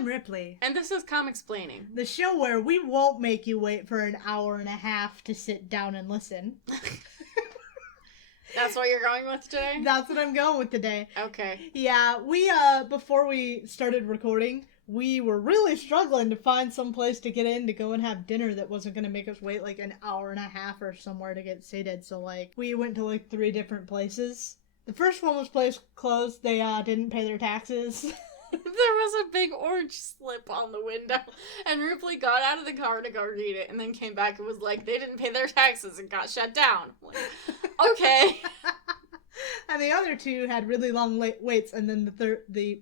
I'm Ripley. And this is Comicsplaining. The show where we won't make you wait for an hour and a half to sit down and listen. That's what you're going with today? That's what I'm going with today. Okay. Yeah, we, before we started recording, we were really struggling to find some place to get in to go and have dinner that wasn't going to make us wait like an hour and a half or somewhere to get seated. So, like, we went to like 3 different places. The first one was closed. They, didn't pay their taxes. There was a big orange slip on the window, and Ripley got out of the car to go read it, and then came back and was like, they didn't pay their taxes and got shut down. Like, okay. And the other 2 had really long waits, and then the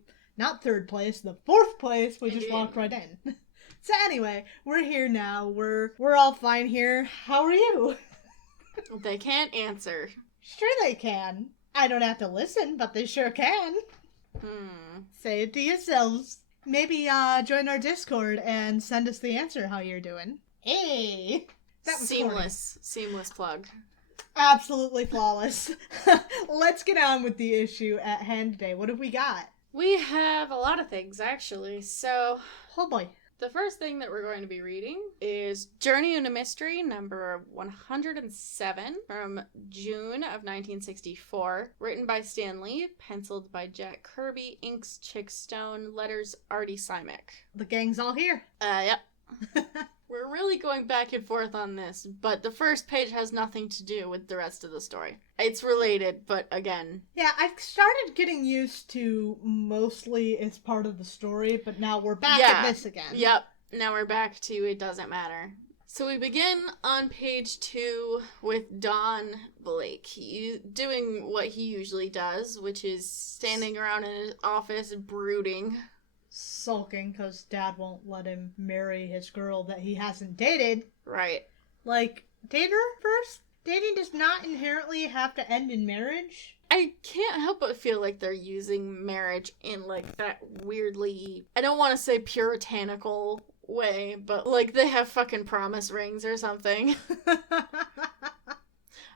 fourth place, we just walked right in. So anyway, we're here now. We're all fine here. How are you? They can't answer. Sure they can. I don't have to listen, but they sure can. Say it to yourselves. Maybe join our Discord and send us the answer how you're doing. Hey! That was Seamless plug. Absolutely flawless. Let's get on with the issue at hand today. What have we got? We have a lot of things, actually. So, oh boy. The first thing that we're going to be reading is Journey into Mystery, number 107, from June of 1964, written by Stan Lee, penciled by Jack Kirby, inks Chick Stone, letters Artie Simek. The gang's all here. Yep. We're really going back and forth on this, but the first page has nothing to do with the rest of the story. It's related, but again... Yeah, I've started getting used to mostly it's part of the story, but now we're back at this again. Yep, now we're back to it doesn't matter. So we begin on page 2 with Don Blake doing what he usually does, which is standing around in his office brooding. Sulking because Dad won't let him marry his girl that he hasn't dated. Right. Like, date her first? Dating does not inherently have to end in marriage. I can't help but feel like they're using marriage in, like, that weirdly, I don't want to say puritanical way, but, like, they have fucking promise rings or something.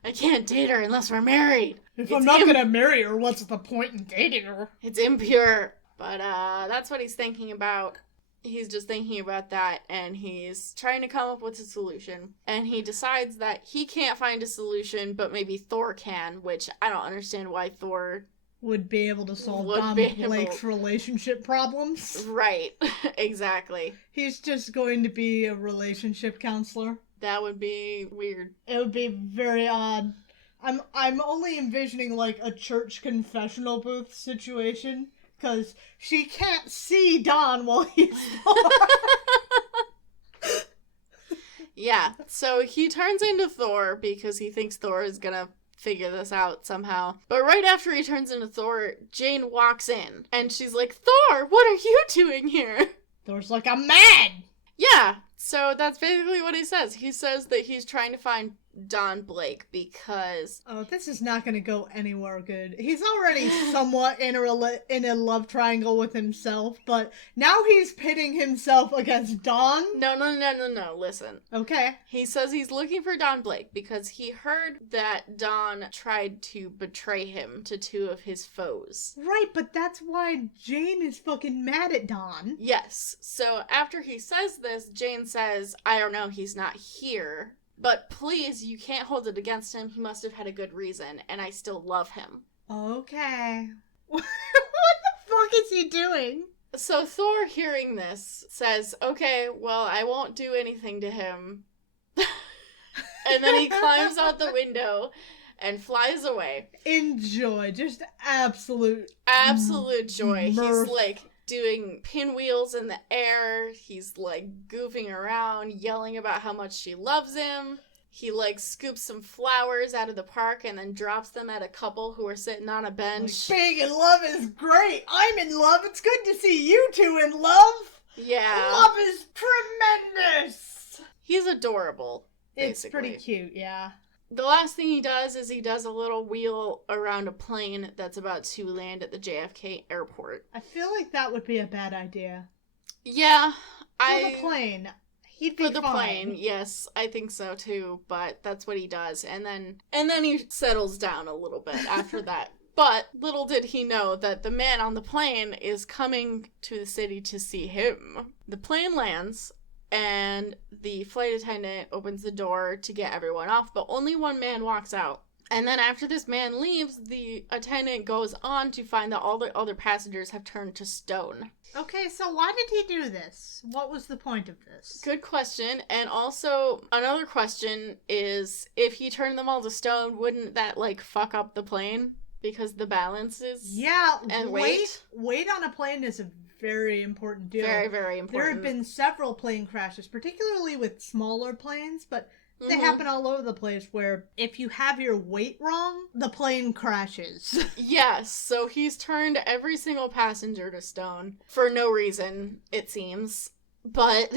I can't date her unless we're married. If I'm not gonna marry her, what's the point in dating her? It's impure. But that's what he's thinking about. He's just thinking about that, and he's trying to come up with a solution. And he decides that he can't find a solution, but maybe Thor can, which I don't understand why Thor... would be able to solve Don Blake's relationship problems. Right, exactly. He's just going to be a relationship counselor. That would be weird. It would be very odd. I'm only envisioning, like, a church confessional booth situation. Because she can't see Don while he's Thor. Yeah, so he turns into Thor because he thinks Thor is gonna figure this out somehow. But right after he turns into Thor, Jane walks in. And she's like, Thor, what are you doing here? Thor's like, I'm mad! Yeah, so that's basically what he says. He says that he's trying to find Don Blake because... Oh, this is not going to go anywhere good. He's already somewhat in a love triangle with himself, but now he's pitting himself against Don? No, listen. Okay. He says he's looking for Don Blake because he heard that Don tried to betray him to 2 of his foes. Right, but that's why Jane is fucking mad at Don. Yes, so after he says this, Jane says, I don't know, he's not here. But please, you can't hold it against him. He must have had a good reason, and I still love him. Okay. What the fuck is he doing? So Thor, hearing this, says, okay, well, I won't do anything to him. And then he climbs out the window and flies away. Enjoy. Just absolute joy. Mirth. He's, like, doing pinwheels in the air. He's, like, goofing around, yelling about how much she loves him. He, like, scoops some flowers out of the park and then drops them at a couple who are sitting on a bench. Being in love is great. I'm in love. It's good to see you 2 in love. Yeah. Love is tremendous. He's adorable, basically. It's pretty cute, yeah. The last thing he does is he does a little wheel around a plane that's about to land at the JFK airport. I feel like that would be a bad idea. Yeah, For the plane. He'd be for the fine. plane, yes, I think so too, but that's what he does. And then he settles down a little bit after that But little did he know that the man on the plane is coming to the city to see him. The plane lands, and the flight attendant opens the door to get everyone off, but only one man walks out. And then after this man leaves, the attendant goes on to find that all the other passengers have turned to stone. Okay, so why did he do this? What was the point of this? Good question. And also, another question is, if he turned them all to stone, wouldn't that, like, fuck up the plane? Because the balance is... Yeah, and weight on a plane is a very important deal. Very, very important. There have been several plane crashes, particularly with smaller planes, but they happen all over the place where if you have your weight wrong, the plane crashes. Yes, so he's turned every single passenger to stone for no reason, it seems. But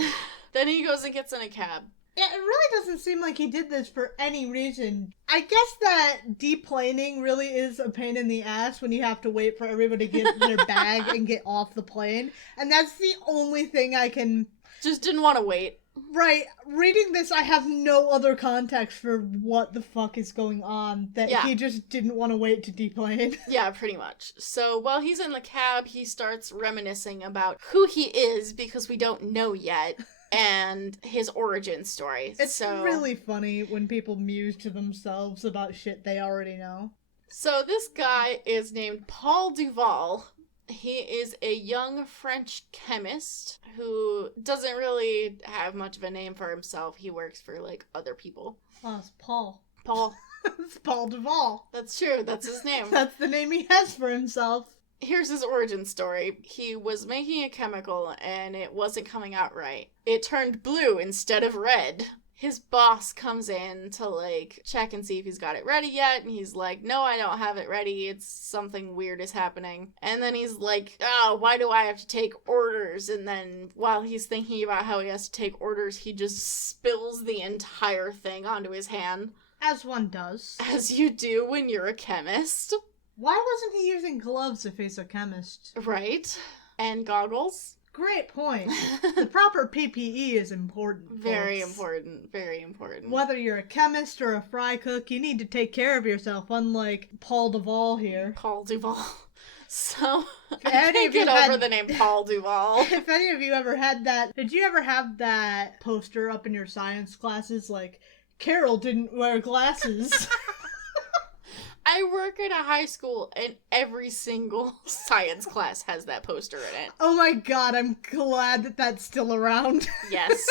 then he goes and gets in a cab. Yeah, it really doesn't seem like he did this for any reason. I guess that deplaning really is a pain in the ass when you have to wait for everybody to get their bag and get off the plane. And that's the only thing I can... Just didn't want to wait. Right. Reading this, I have no other context for what the fuck is going on. That he just didn't want to wait to deplane. Yeah, pretty much. So while he's in the cab, he starts reminiscing about who he is, because we don't know yet, and his origin story. It's really funny when people muse to themselves about shit they already know. So this guy is named Paul Duval. He is a young French chemist who doesn't really have much of a name for himself. He works for, like, other people. Oh, it's Paul. Paul. It's Paul Duval. That's true. That's his name. That's the name he has for himself. Here's his origin story. He was making a chemical and it wasn't coming out right. It turned blue instead of red. His boss comes in to, like, check and see if he's got it ready yet, and he's like, no, I don't have it ready, it's something weird is happening. And then he's like, oh, why do I have to take orders? And then while he's thinking about how he has to take orders, he just spills the entire thing onto his hand. As one does. As you do when you're a chemist. Why wasn't he using gloves if he's a chemist? Right. And goggles. Great point. The proper PPE is important. Very folks. important. Very important. Whether you're a chemist or a fry cook, you need to take care of yourself, unlike Paul Duval here. Paul Duval. So, I can't get over the name Paul Duval. If any of you ever had that, did you ever have that poster up in your science classes, like, Carol didn't wear glasses? I work at a high school, and every single science class has that poster in it. Oh my god, I'm glad that that's still around. Yes.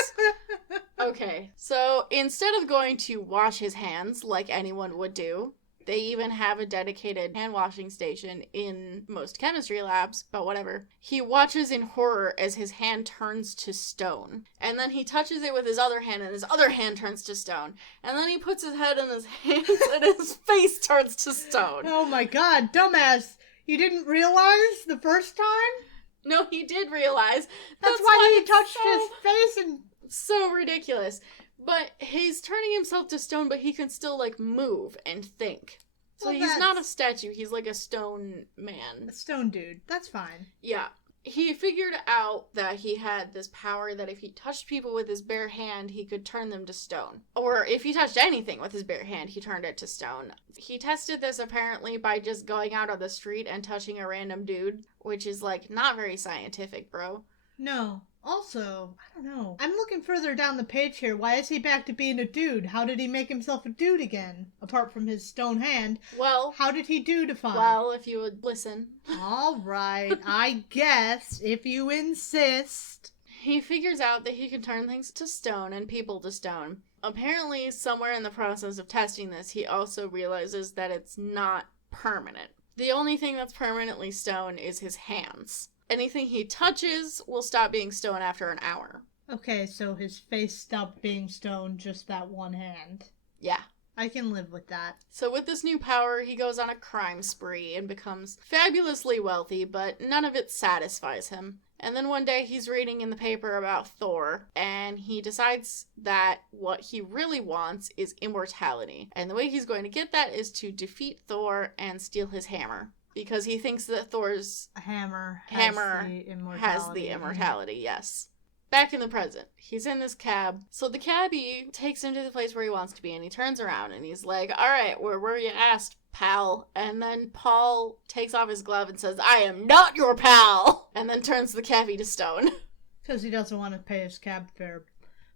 Okay, so instead of going to wash his hands like anyone would do, they even have a dedicated hand washing station in most chemistry labs, but whatever. He watches in horror as his hand turns to stone. And then he touches it with his other hand, and his other hand turns to stone. And then he puts his head in his hands, and his face turns to stone. Oh my god, dumbass. You didn't realize the first time? No, he did realize. That's why he touched his face and... So ridiculous. But he's turning himself to stone, but he can still, like, move and think. So well, he's not a statue, he's like a stone man. A stone dude. That's fine. Yeah. He figured out that he had this power that if he touched people with his bare hand, he could turn them to stone. Or if he touched anything with his bare hand, he turned it to stone. He tested this apparently by just going out on the street and touching a random dude, which is, like, not very scientific, bro. No. Also, I don't know. I'm looking further down the page here. Why is he back to being a dude? How did he make himself a dude again? Apart from his stone hand. Well... How did he dudify? Well, if you would listen. Alright, I guess, if you insist. He figures out that he can turn things to stone and people to stone. Apparently, somewhere in the process of testing this, he also realizes that it's not permanent. The only thing that's permanently stone is his hands. Anything he touches will stop being stone after an hour. Okay, so his face stopped being stone, just that one hand. Yeah. I can live with that. So with this new power, he goes on a crime spree and becomes fabulously wealthy, but none of it satisfies him. And then one day he's reading in the paper about Thor, and he decides that what he really wants is immortality. And the way he's going to get that is to defeat Thor and steal his hammer. Because he thinks that Thor's hammer has the immortality, yes. back in the present. He's in this cab. So the cabbie takes him to the place where he wants to be, and he turns around and he's like, all right, where were you asked, pal? And then Paul takes off his glove and says, I am not your pal! And then turns the cabbie to stone. Because he doesn't want to pay his cab fare.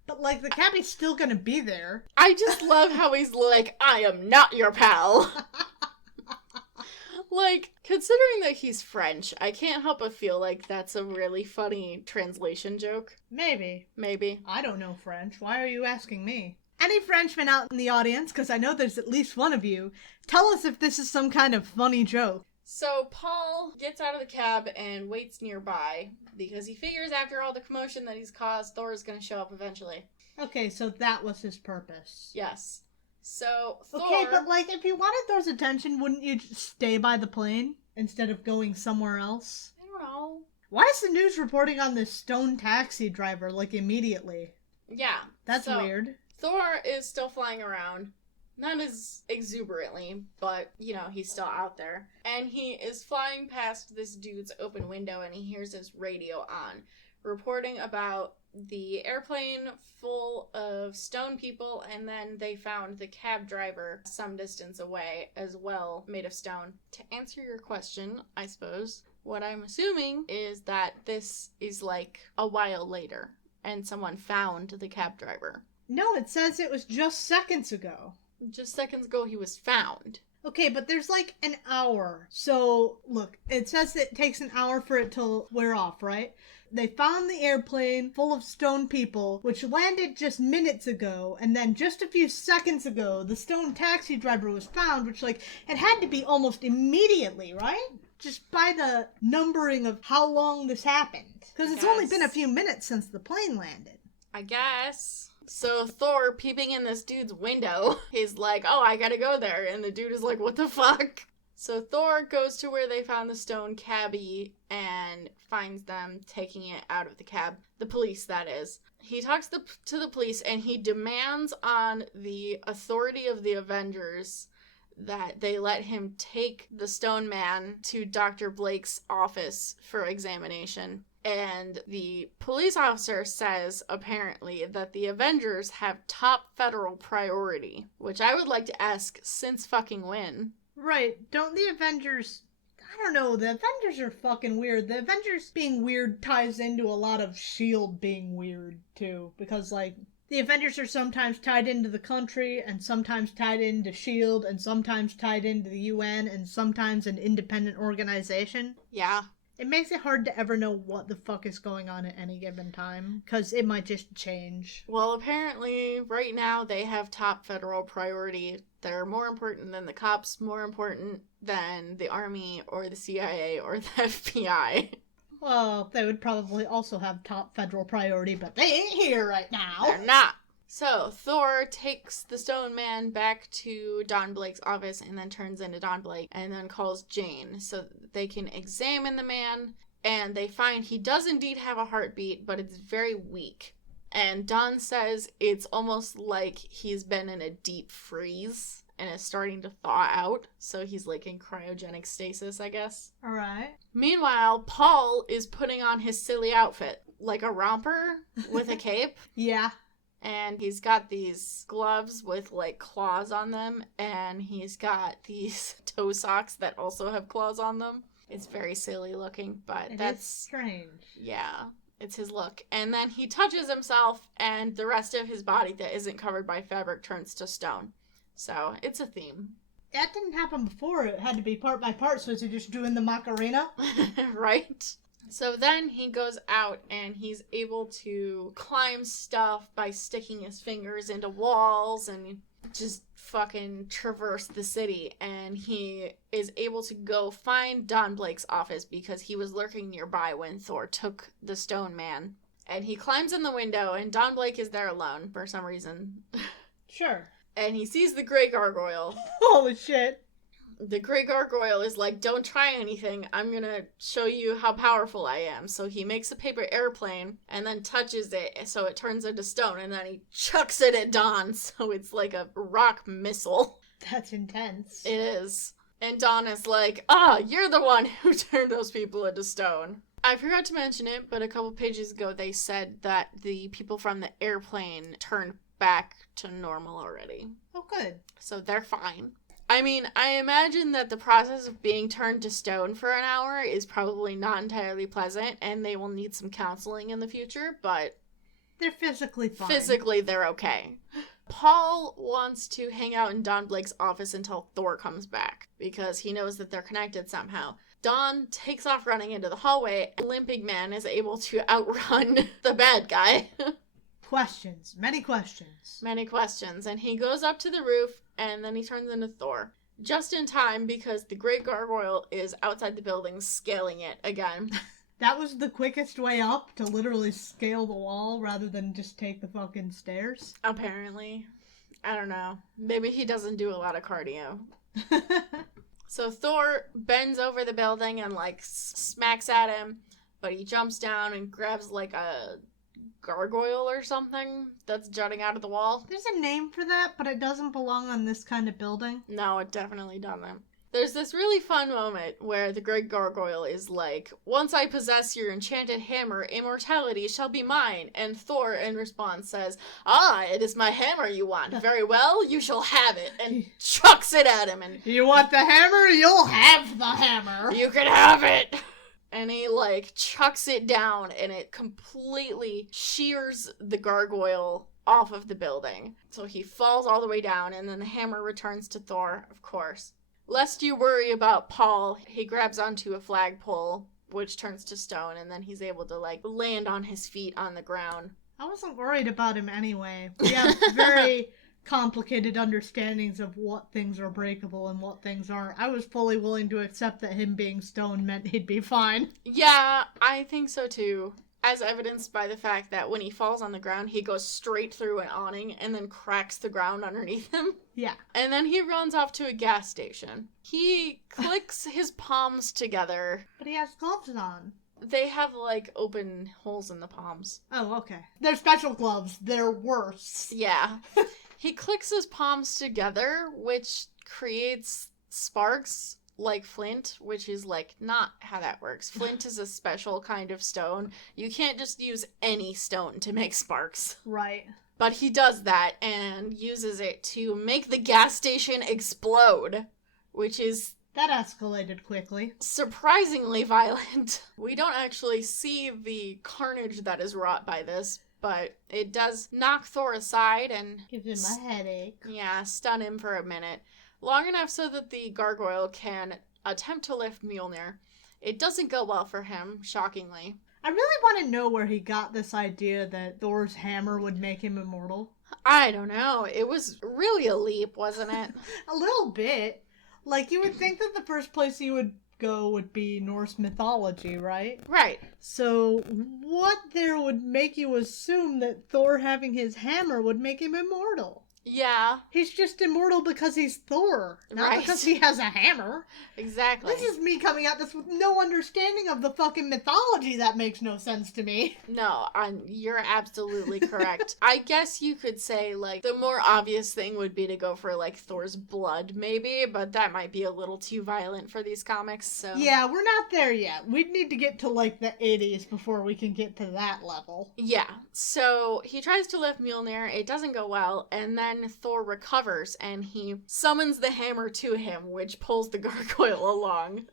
But, like, the cabbie's still gonna be there. I just love how he's like, I am not your pal. Like, considering that he's French, I can't help but feel like that's a really funny translation joke. Maybe. I don't know French. Why are you asking me? Any Frenchmen out in the audience, because I know there's at least one of you, tell us if this is some kind of funny joke. So Paul gets out of the cab and waits nearby, because he figures after all the commotion that he's caused, Thor is going to show up eventually. Okay, so that was his purpose. Yes. So, Thor... Okay, but, like, if you wanted Thor's attention, wouldn't you just stay by the plane instead of going somewhere else? I don't know. Why is the news reporting on this stone taxi driver, like, immediately? Yeah. That's weird. Thor is still flying around. Not as exuberantly, but, you know, he's still out there. And he is flying past this dude's open window, and he hears his radio on, reporting about the airplane full of stone people, and then they found the cab driver some distance away as well, made of stone. To answer your question, I suppose, what I'm assuming is that this is like a while later, and someone found the cab driver. No, it says it was just seconds ago. Just seconds ago he was found. Okay, but there's like an hour. So, look, it says it takes an hour for it to wear off, right? They found the airplane full of stone people, which landed just minutes ago, and then just a few seconds ago, the stone taxi driver was found, which, like, it had to be almost immediately, right? Just by the numbering of how long this happened. Because it's only been a few minutes since the plane landed. I guess. So Thor, peeping in this dude's window, he's like, oh, I gotta go there. And the dude is like, what the fuck? So Thor goes to where they found the stone cabbie and finds them taking it out of the cab. The police, that is. He talks to the police and he demands on the authority of the Avengers that they let him take the stone man to Dr. Blake's office for examination. And the police officer says, apparently, that the Avengers have top federal priority, which I would like to ask, since fucking when? Right. Don't the Avengers... I don't know, the Avengers are fucking weird. The Avengers being weird ties into a lot of S.H.I.E.L.D. being weird, too. Because, like, the Avengers are sometimes tied into the country, and sometimes tied into S.H.I.E.L.D., and sometimes tied into the UN, and sometimes an independent organization. Yeah. It makes it hard to ever know what the fuck is going on at any given time, because it might just change. Well, apparently, right now, they have top federal priority. They're more important than the cops, more important than the Army, or the CIA, or the FBI. Well, they would probably also have top federal priority, but they ain't here right now. They're not. So, Thor takes the stone man back to Don Blake's office and then turns into Don Blake and then calls Jane so that they can examine the man, and they find he does indeed have a heartbeat, but it's very weak. And Don says it's almost like he's been in a deep freeze and is starting to thaw out, so he's like in cryogenic stasis, I guess. Alright. Meanwhile, Paul is putting on his silly outfit, like a romper with a cape. Yeah. And he's got these gloves with, like, claws on them, and he's got these toe socks that also have claws on them. It's very silly looking, but that's strange. Yeah, it's his look. And then he touches himself, and the rest of his body that isn't covered by fabric turns to stone. So, it's a theme. That didn't happen before. It had to be part by part, so is he just doing the Macarena? Right? So then he goes out and he's able to climb stuff by sticking his fingers into walls and just fucking traverse the city. And he is able to go find Don Blake's office because he was lurking nearby when Thor took the stone man. And he climbs in the window and Don Blake is there alone for some reason. Sure. And he sees the Grey Gargoyle. Holy shit. The Grey Gargoyle is like, don't try anything, I'm gonna show you how powerful I am. So he makes a paper airplane and then touches it so it turns into stone, and then he chucks it at Don so it's like a rock missile. That's intense. It is. And Don is like, you're the one who turned those people into stone. I forgot to mention it, but a couple pages ago they said that the people from the airplane turned back to normal already. Oh, good. So they're fine. I mean, I imagine that the process of being turned to stone for an hour is probably not entirely pleasant, and they will need some counseling in the future, but... They're physically fine. Physically, they're okay. Paul wants to hang out in Don Blake's office until Thor comes back, because he knows that they're connected somehow. Don takes off running into the hallway. Limping Man is able to outrun the bad guy. Questions. Many questions. Many questions. And he goes up to the roof, and then he turns into Thor. Just in time, because the Grey Gargoyle is outside the building scaling it again. That was the quickest way up, to literally scale the wall rather than just take the fucking stairs? Apparently. I don't know. Maybe he doesn't do a lot of cardio. So Thor bends over the building and, like, smacks at him, but he jumps down and grabs, like, a gargoyle or something that's jutting out of the wall. There's a name for that, but it doesn't belong on this kind of building. No, it definitely doesn't. There's this really fun moment where the Grey Gargoyle is like, once I possess your enchanted hammer, immortality shall be mine. And Thor, in response, says, ah, it is my hammer you want. Very well, you shall have it. And chucks it at him. And you want the hammer? You'll have the hammer. You can have it. And he, like, chucks it down, and it completely shears the gargoyle off of the building. So he falls all the way down, and then the hammer returns to Thor, of course. Lest you worry about Paul, he grabs onto a flagpole, which turns to stone, and then he's able to, like, land on his feet on the ground. I wasn't worried about him anyway. We have very complicated understandings of what things are breakable and what things aren't. I was fully willing to accept that him being stone meant he'd be fine. Yeah, I think so too. As evidenced by the fact that when he falls on the ground, he goes straight through an awning and then cracks the ground underneath him. Yeah. And then he runs off to a gas station. He clicks his palms together. But he has gloves on. They have, like, open holes in the palms. Oh, okay. They're special gloves. They're worse. Yeah. He clicks his palms together, which creates sparks. Like flint, which is, like, not how that works. Flint is a special kind of stone. You can't just use any stone to make sparks. Right. But he does that and uses it to make the gas station explode, which is... That escalated quickly. Surprisingly violent. We don't actually see the carnage that is wrought by this, but it does knock Thor aside and... Gives him a headache. Yeah, stun him for a minute. Long enough so that the gargoyle can attempt to lift Mjolnir. It doesn't go well for him, shockingly. I really want to know where he got this idea that Thor's hammer would make him immortal. I don't know. It was really a leap, wasn't it? A little bit. Like, you would think that the first place he would go would be Norse mythology, right? Right. So, what there would make you assume that Thor having his hammer would make him immortal? Yeah. He's just immortal because he's Thor, not Right. because he has a hammer. Exactly. This is me coming at this with no understanding of the fucking mythology. That makes no sense to me. No, you're absolutely correct. I guess you could say, like, the more obvious thing would be to go for, like, Thor's blood, maybe, but that might be a little too violent for these comics, so... Yeah, we're not there yet. We'd need to get to, like, the 80s before we can get to that level. Yeah, so he tries to lift Mjolnir, it doesn't go well, and then Thor recovers, and he summons the hammer to him, which pulls the gargoyle along.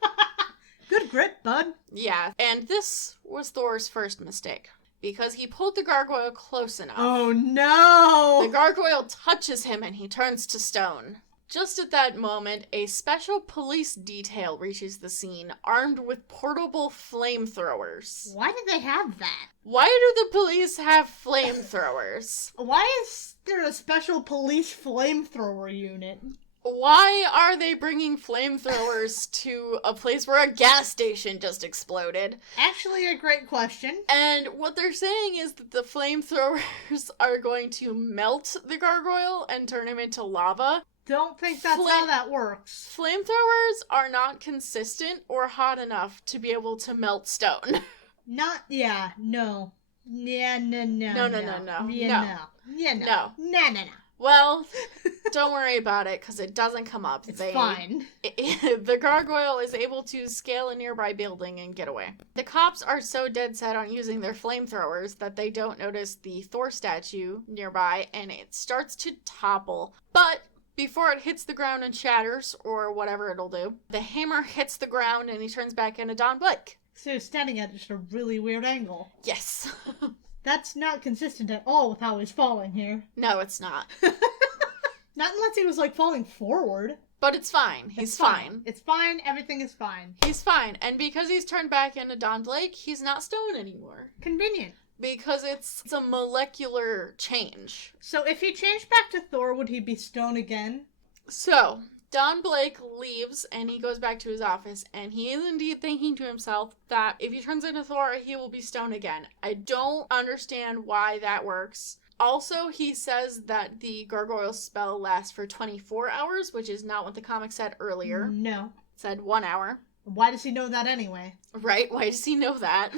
Good grip, bud. Yeah, and this was Thor's first mistake, because he pulled the gargoyle close enough. Oh no! The gargoyle touches him, and he turns to stone. Just at that moment, a special police detail reaches the scene, armed with portable flamethrowers. Why do they have that? Why do the police have flamethrowers? Why is there a special police flamethrower unit? Why are they bringing flamethrowers to a place where a gas station just exploded? Actually, a great question. And what they're saying is that the flamethrowers are going to melt the gargoyle and turn him into lava. Don't think that's how that works. Flamethrowers are not consistent or hot enough to be able to melt stone. No. Yeah, no. No. No. Well, Don't worry about it, because it doesn't come up. It's fine. The gargoyle is able to scale a nearby building and get away. The cops are so dead set on using their flamethrowers that they don't notice the Thor statue nearby, and it starts to topple. But before it hits the ground and shatters, or whatever it'll do, the hammer hits the ground and he turns back into Don Blake. So he's standing at just a really weird angle. Yes. That's not consistent at all with how he's falling here. No, it's not. Not unless he was, like, falling forward. But it's fine. He's fine. It's fine. Everything is fine. He's fine. And because he's turned back into Don Blake, he's not stone anymore. Convenient. Because it's a molecular change. So if he changed back to Thor, would he be stone again? So, Don Blake leaves and he goes back to his office, and he is indeed thinking to himself that if he turns into Thor, he will be stone again. I don't understand why that works. Also, he says that the gargoyle spell lasts for 24 hours, which is not what the comic said earlier. No. It said 1 hour. Why does he know that anyway? Right, why does he know that?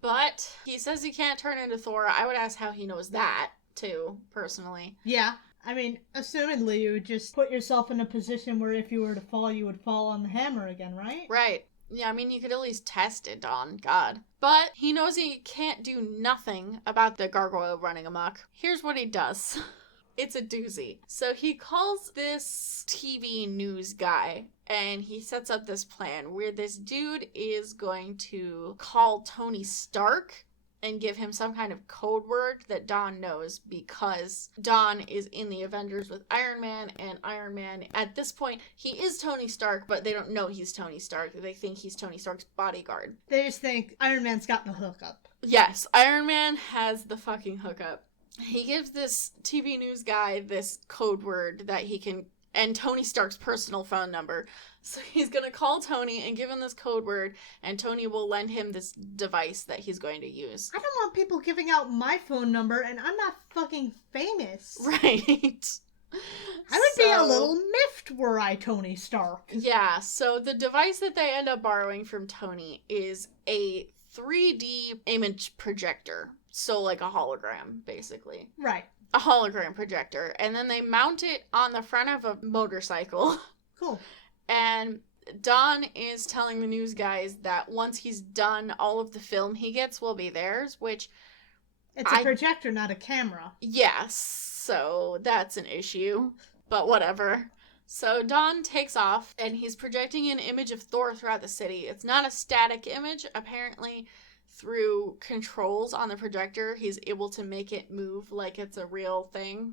But he says he can't turn into Thor. I would ask how he knows that, too, personally. Yeah. I mean, assumedly, you would just put yourself in a position where if you were to fall, you would fall on the hammer again, right? Right. Yeah, I mean, you could at least test it, Don. God. But he knows he can't do nothing about the gargoyle running amok. Here's what he does. It's a doozy. So he calls this TV news guy, and he sets up this plan where this dude is going to call Tony Stark and give him some kind of code word that Don knows, because Don is in the Avengers with Iron Man, and Iron Man, at this point, he is Tony Stark, but they don't know he's Tony Stark. They think he's Tony Stark's bodyguard. They just think Iron Man's got the hookup. Yes, Iron Man has the fucking hookup. He gives this TV news guy this code word that he can, and Tony Stark's personal phone number. So he's going to call Tony and give him this code word, and Tony will lend him this device that he's going to use. I don't want people giving out my phone number, and I'm not fucking famous. Right. I would be a little miffed were I Tony Stark. Yeah, so the device that they end up borrowing from Tony is a 3D image projector. So like a hologram, basically. Right. A hologram projector. And then they mount it on the front of a motorcycle. Cool. And Don is telling the news guys that once he's done, all of the film he gets will be theirs, which... It's a projector, not a camera. Yes, so that's an issue, but whatever. So Don takes off, and he's projecting an image of Thor throughout the city. It's not a static image. Apparently, through controls on the projector, he's able to make it move like it's a real thing.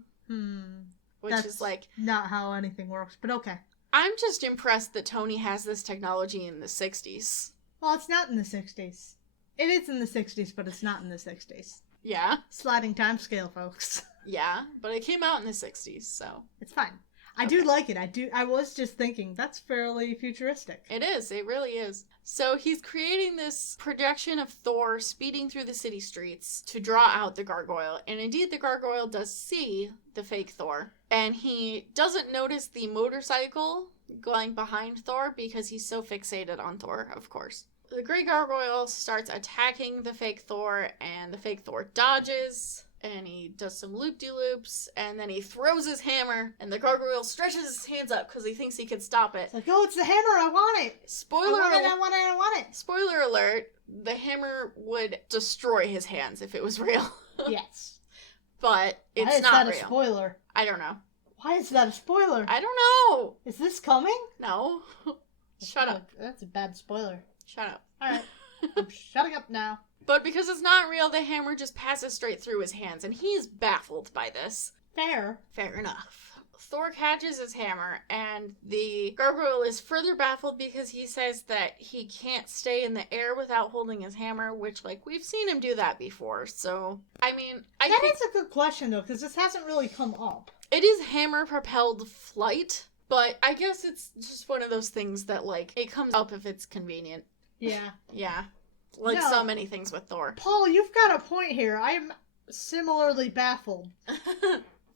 Which That's is like... not how anything works, but okay. I'm just impressed that Tony has this technology in the 60s. Well, it's not in the 60s. It is in the 60s, but it's not in the 60s. Yeah. Sliding time scale, folks. Yeah, but it came out in the 60s, so... It's fine. I do like it. I was just thinking, that's fairly futuristic. It is. It really is. So he's creating this projection of Thor speeding through the city streets to draw out the gargoyle. And indeed, the gargoyle does see the fake Thor. And he doesn't notice the motorcycle going behind Thor because he's so fixated on Thor, of course. The Grey Gargoyle starts attacking the fake Thor, and the fake Thor dodges. And he does some loop-de-loops, and then he throws his hammer, and the gargoyle stretches his hands up because he thinks he can stop it. It's like, oh, it's the hammer, I want it! I want it! Spoiler alert, the hammer would destroy his hands if it was real. Yes. But it's Why is not that real. A spoiler? I don't know. Why is that a spoiler? I don't know! Is this coming? No. Shut up. That's a bad spoiler. Shut up. Alright. I'm shutting up now. But because it's not real, the hammer just passes straight through his hands, and he's baffled by this. Fair enough. Thor catches his hammer, and the gargoyle is further baffled because he says that he can't stay in the air without holding his hammer, which, like, we've seen him do that before, so... I mean, That is a good question, though, because this hasn't really come up. It is hammer-propelled flight, but I guess it's just one of those things that, like, it comes up if it's convenient. Yeah. Yeah. Like so many things with Thor. Paul, you've got a point here. I'm similarly baffled.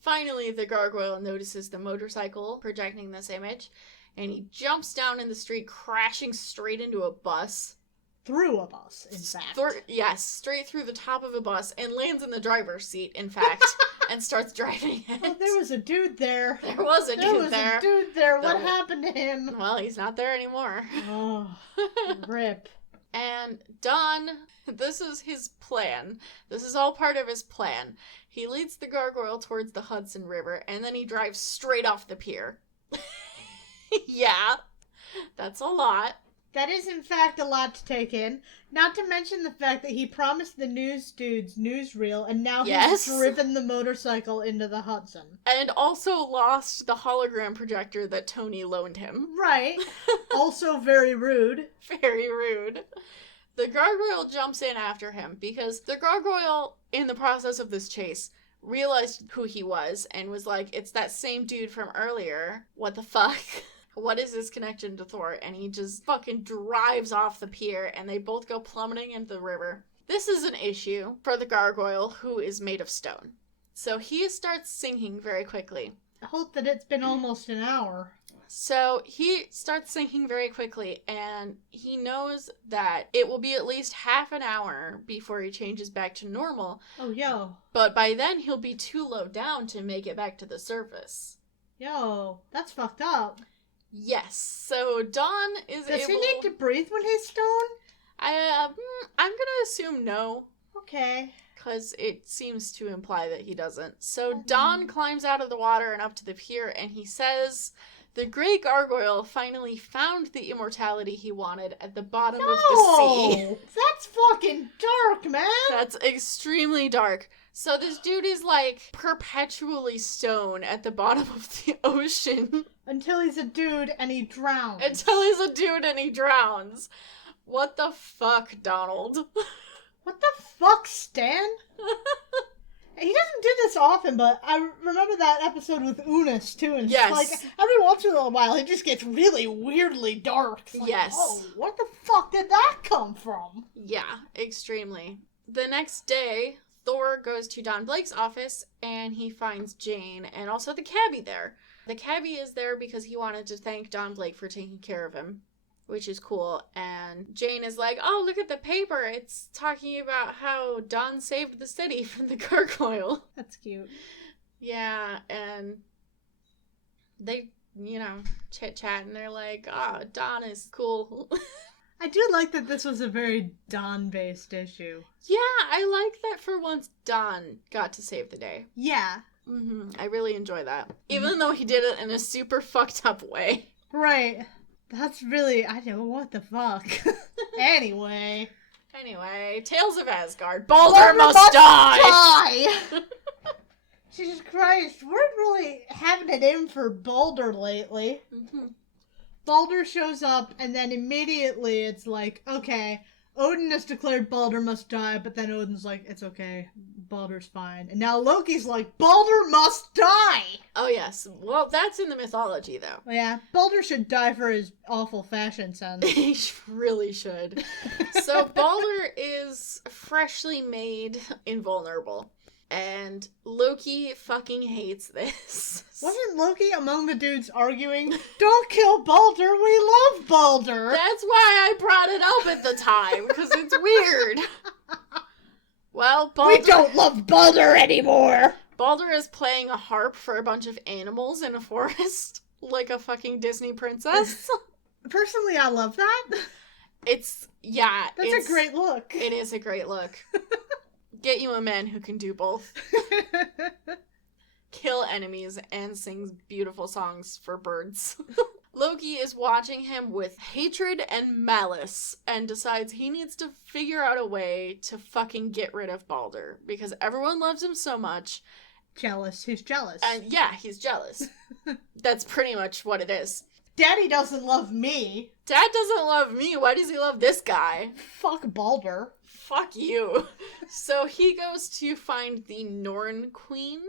Finally, the gargoyle notices the motorcycle projecting this image, and he jumps down in the street, crashing straight into a bus. Through a bus, in fact. Yes, straight through the top of a bus, and lands in the driver's seat, in fact. and starts driving it. Oh, there was a dude there. There was a dude there. A dude there. What happened to him? Well, he's not there anymore. Oh, rip. And Don, this is his plan. This is all part of his plan. He leads the gargoyle towards the Hudson River, and then he drives straight off the pier. Yeah, that's a lot. That is, in fact, a lot to take in. Not to mention the fact that he promised the news dudes newsreel, and now he's driven the motorcycle into the Hudson. And also lost the hologram projector that Tony loaned him. Right. Also very rude. Very rude. The gargoyle jumps in after him, because the gargoyle, in the process of this chase, realized who he was, and was like, it's that same dude from earlier. What the fuck? What is his connection to Thor? And he just fucking drives off the pier, and they both go plummeting into the river. This is an issue for the gargoyle, who is made of stone. So he starts sinking very quickly. I hope that it's been almost an hour. So he starts sinking very quickly, and he knows that it will be at least half an hour before he changes back to normal. Oh, yo. But by then, he'll be too low down to make it back to the surface. Yo, that's fucked up. Yes, so Don is able... Does he need to breathe when he's stoned? I'm gonna assume no. Okay. Because it seems to imply that he doesn't. So Don climbs out of the water and up to the pier, and he says, the Grey Gargoyle finally found the immortality he wanted at the bottom of the sea. That's fucking dark, man! That's extremely dark. So this dude is, like, perpetually stoned at the bottom of the ocean. Until he's a dude and he drowns. What the fuck, Donald? What the fuck, Stan? He doesn't do this often, but I remember that episode with Unis, too. And yes. Like, every once in a while, it just gets really weirdly dark. It's like, yes. Oh, where the fuck did that come from? Yeah, extremely. The next day, Thor goes to Don Blake's office, and he finds Jane and also the cabbie there. The cabbie is there because he wanted to thank Don Blake for taking care of him, which is cool. And Jane is like, oh, look at the paper. It's talking about how Don saved the city from the gargoyle. That's cute. Yeah, and they, chit-chat, and they're like, oh, Don is cool. I do like that this was a very Don-based issue. Yeah, I like that for once Don got to save the day. Yeah. Mm-hmm. I really enjoy that. Even though he did it in a super fucked up way. Right. That's really, I don't know, what the fuck. Anyway, Tales of Asgard. Balder must die! Jesus Christ, we're really having it in for Balder lately. Mm-hmm. Balder shows up, and then immediately it's like, okay, Odin has declared Balder must die, but then Odin's like, it's okay, Balder's fine. And now Loki's like, Balder must die! Oh, yes. Well, that's in the mythology, though. Yeah, Balder should die for his awful fashion sense. He really should. So Balder is freshly made invulnerable. And Loki fucking hates this. Wasn't Loki among the dudes arguing, don't kill Balder, we love Balder? That's why I brought it up at the time, because it's weird. Well, Balder... We don't love Balder anymore! Balder is playing a harp for a bunch of animals in a forest, like a fucking Disney princess. Personally, I love that. It's a great look. It is a great look. Get you a man who can do both. Kill enemies and sings beautiful songs for birds. Loki is watching him with hatred and malice and decides he needs to figure out a way to fucking get rid of Balder because everyone loves him so much. Jealous. He's jealous. And yeah, he's jealous. That's pretty much what it is. Daddy doesn't love me. Dad doesn't love me. Why does he love this guy? Fuck Balder. Fuck you. So he goes to find the Norn Queen,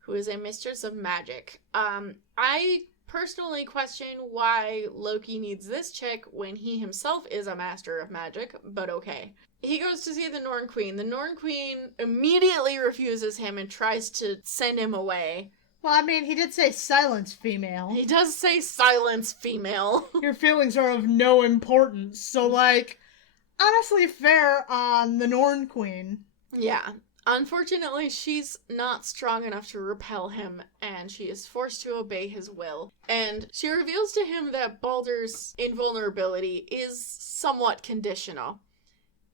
who is a mistress of magic. I personally question why Loki needs this chick when he himself is a master of magic, but okay. He goes to see the Norn Queen. The Norn Queen immediately refuses him and tries to send him away. Well, I mean, he did say silence, female. He does say silence, female. Your feelings are of no importance, so, like, honestly fair on the Norn Queen. Yeah. Unfortunately, she's not strong enough to repel him, and she is forced to obey his will. And she reveals to him that Baldur's invulnerability is somewhat conditional.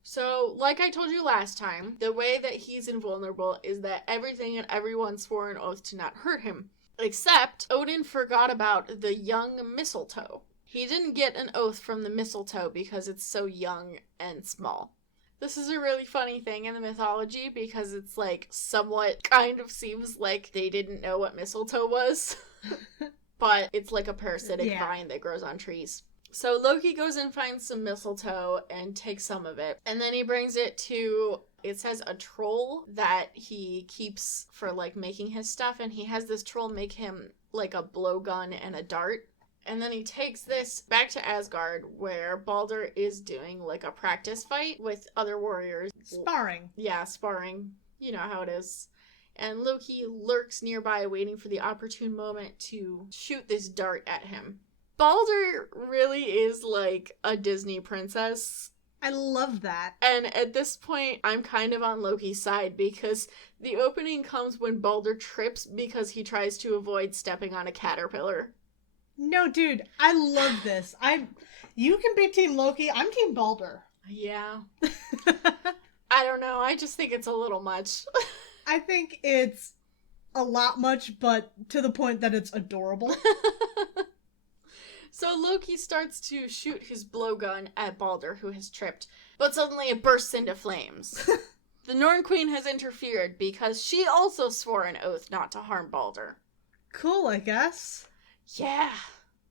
So, like I told you last time, the way that he's invulnerable is that everything and everyone swore an oath to not hurt him. Except, Odin forgot about the young mistletoe. He didn't get an oath from the mistletoe because it's so young and small. This is a really funny thing in the mythology because it's like somewhat kind of seems like they didn't know what mistletoe was. But it's like a parasitic vine that grows on trees. So Loki goes and finds some mistletoe and takes some of it. And then he brings it to, it says, a troll that he keeps for like making his stuff. And he has this troll make him like a blowgun and a dart. And then he takes this back to Asgard, where Baldur is doing, like, a practice fight with other warriors. Sparring. Yeah, sparring. You know how it is. And Loki lurks nearby, waiting for the opportune moment to shoot this dart at him. Baldur really is, like, a Disney princess. I love that. And at this point, I'm kind of on Loki's side, because the opening comes when Baldur trips because he tries to avoid stepping on a caterpillar. No, dude, I love this. You can be Team Loki. I'm Team Baldur. Yeah. I don't know. I just think it's a little much. I think it's a lot much, but to the point that it's adorable. So Loki starts to shoot his blowgun at Baldur, who has tripped, but suddenly it bursts into flames. The Norn Queen has interfered because she also swore an oath not to harm Baldur. Cool, I guess. Yeah,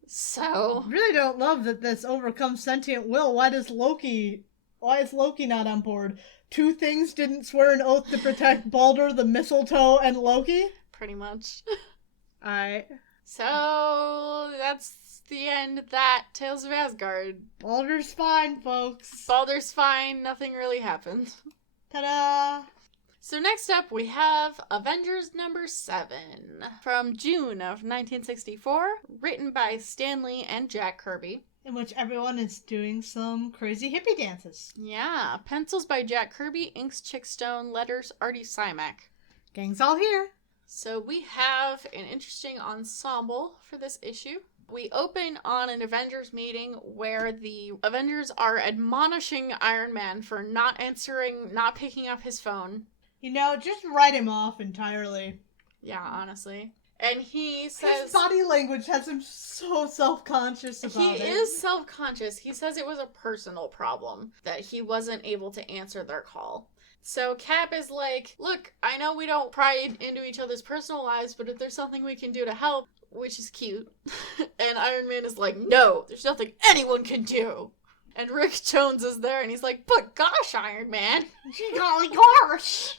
so... I really don't love that this overcomes sentient will. Why is Loki not on board? Two things didn't swear an oath to protect Baldur, the mistletoe, and Loki? Pretty much. Alright. So, that's the end of that Tales of Asgard. Baldur's fine, folks. Baldur's fine, nothing really happened. Ta-da! So next up, we have Avengers number 7 from June of 1964, written by Stan Lee and Jack Kirby. In which everyone is doing some crazy hippie dances. Yeah, pencils by Jack Kirby, inks Chick Stone, letters Artie Simak. Gang's all here. So we have an interesting ensemble for this issue. We open on an Avengers meeting where the Avengers are admonishing Iron Man for not picking up his phone. You know, just write him off entirely. Yeah, honestly. And he says... His body language has him so self-conscious about it. He is self-conscious. He says it was a personal problem, that he wasn't able to answer their call. So Cap is like, look, I know we don't pry into each other's personal lives, but if there's something we can do to help, which is cute. And Iron Man is like, no, there's nothing anyone can do. And Rick Jones is there, and he's like, but gosh, Iron Man. Golly gosh.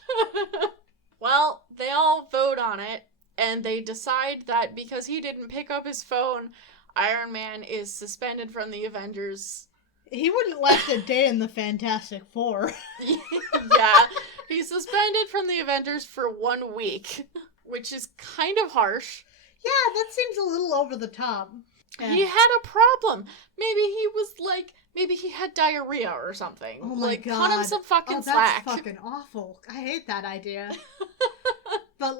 Well, they all vote on it, and they decide that because he didn't pick up his phone, Iron Man is suspended from the Avengers. He wouldn't last a day in the Fantastic Four. Yeah, he's suspended from the Avengers for 1 week, which is kind of harsh. Yeah, that seems a little over the top. Yeah. He had a problem. Maybe he had diarrhea or something. Oh my God. Cut him some fucking slack. That's fucking awful. I hate that idea. But,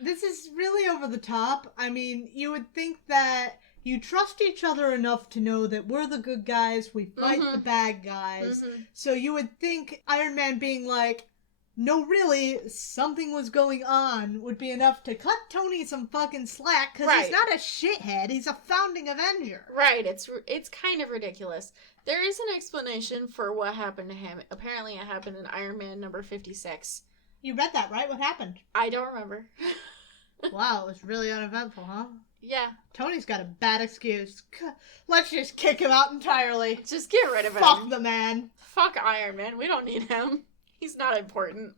this is really over the top. I mean, you would think that you trust each other enough to know that we're the good guys, we fight the bad guys. Mm-hmm. So you would think Iron Man being like, no, really, something was going on would be enough to cut Tony some fucking slack, because he's not a shithead, he's a founding Avenger. Right, it's kind of ridiculous. There is an explanation for what happened to him. Apparently it happened in Iron Man number 56. You read that, right? What happened? I don't remember. Wow, it was really uneventful, huh? Yeah. Tony's got a bad excuse. Let's just kick him out entirely. Just get rid of him. Fuck the man. Fuck Iron Man, we don't need him. He's not important.